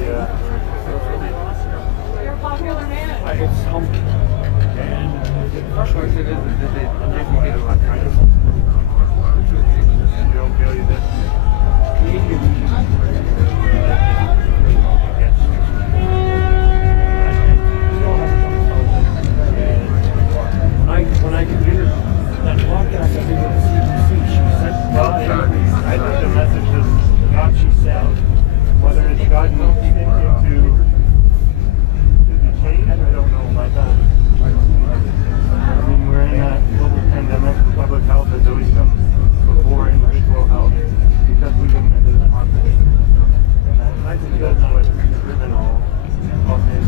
Yeah. You're a popular man. It's and the first question is that they You don't feel you did? when I did that podcast, I did with CBC, she said, Well, I think the message is not she said, whether it's gotten into the change, I don't know about that. I mean, we're in a global pandemic. Public health has always come before individual health because we live in a democracy. And I think that's what's driven all this.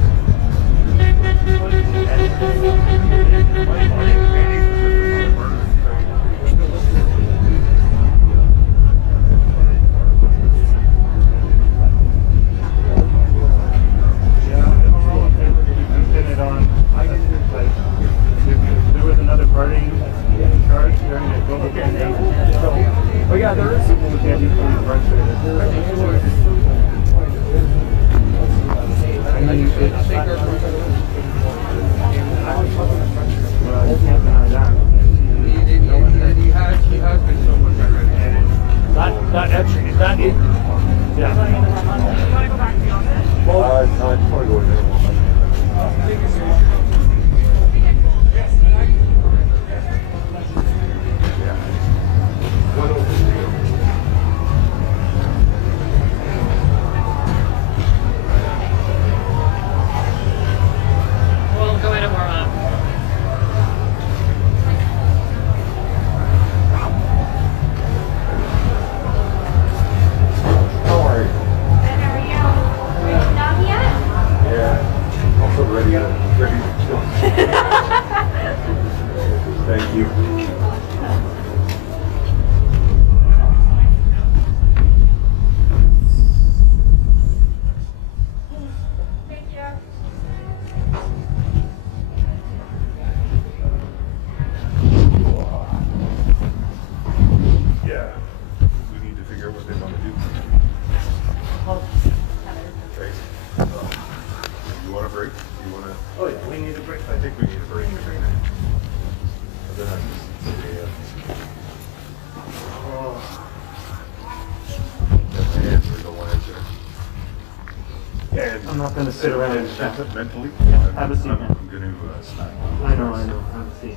There was another party in charge during the global pandemic. Oh yeah, there is something we can't do for the frustrated. I mean, you can't deny that. He has been someone that actually, that is, yeah. Well, it's probably going there. We'll go in and warm up. How are you? Good, how are you? Are you done yet? Yeah. Also ready to chill. Thank you. Thank you. Yeah. We need to figure out what they want to do. Okay. You want a break? You want to? Oh yeah, we need a break. I think we need a break. And then I can say, that's the answer. Don't want to answer. And I'm not going to sit around and chat. mentally. Yeah, have a seat, man. I'm going to snack. I know. Have a seat.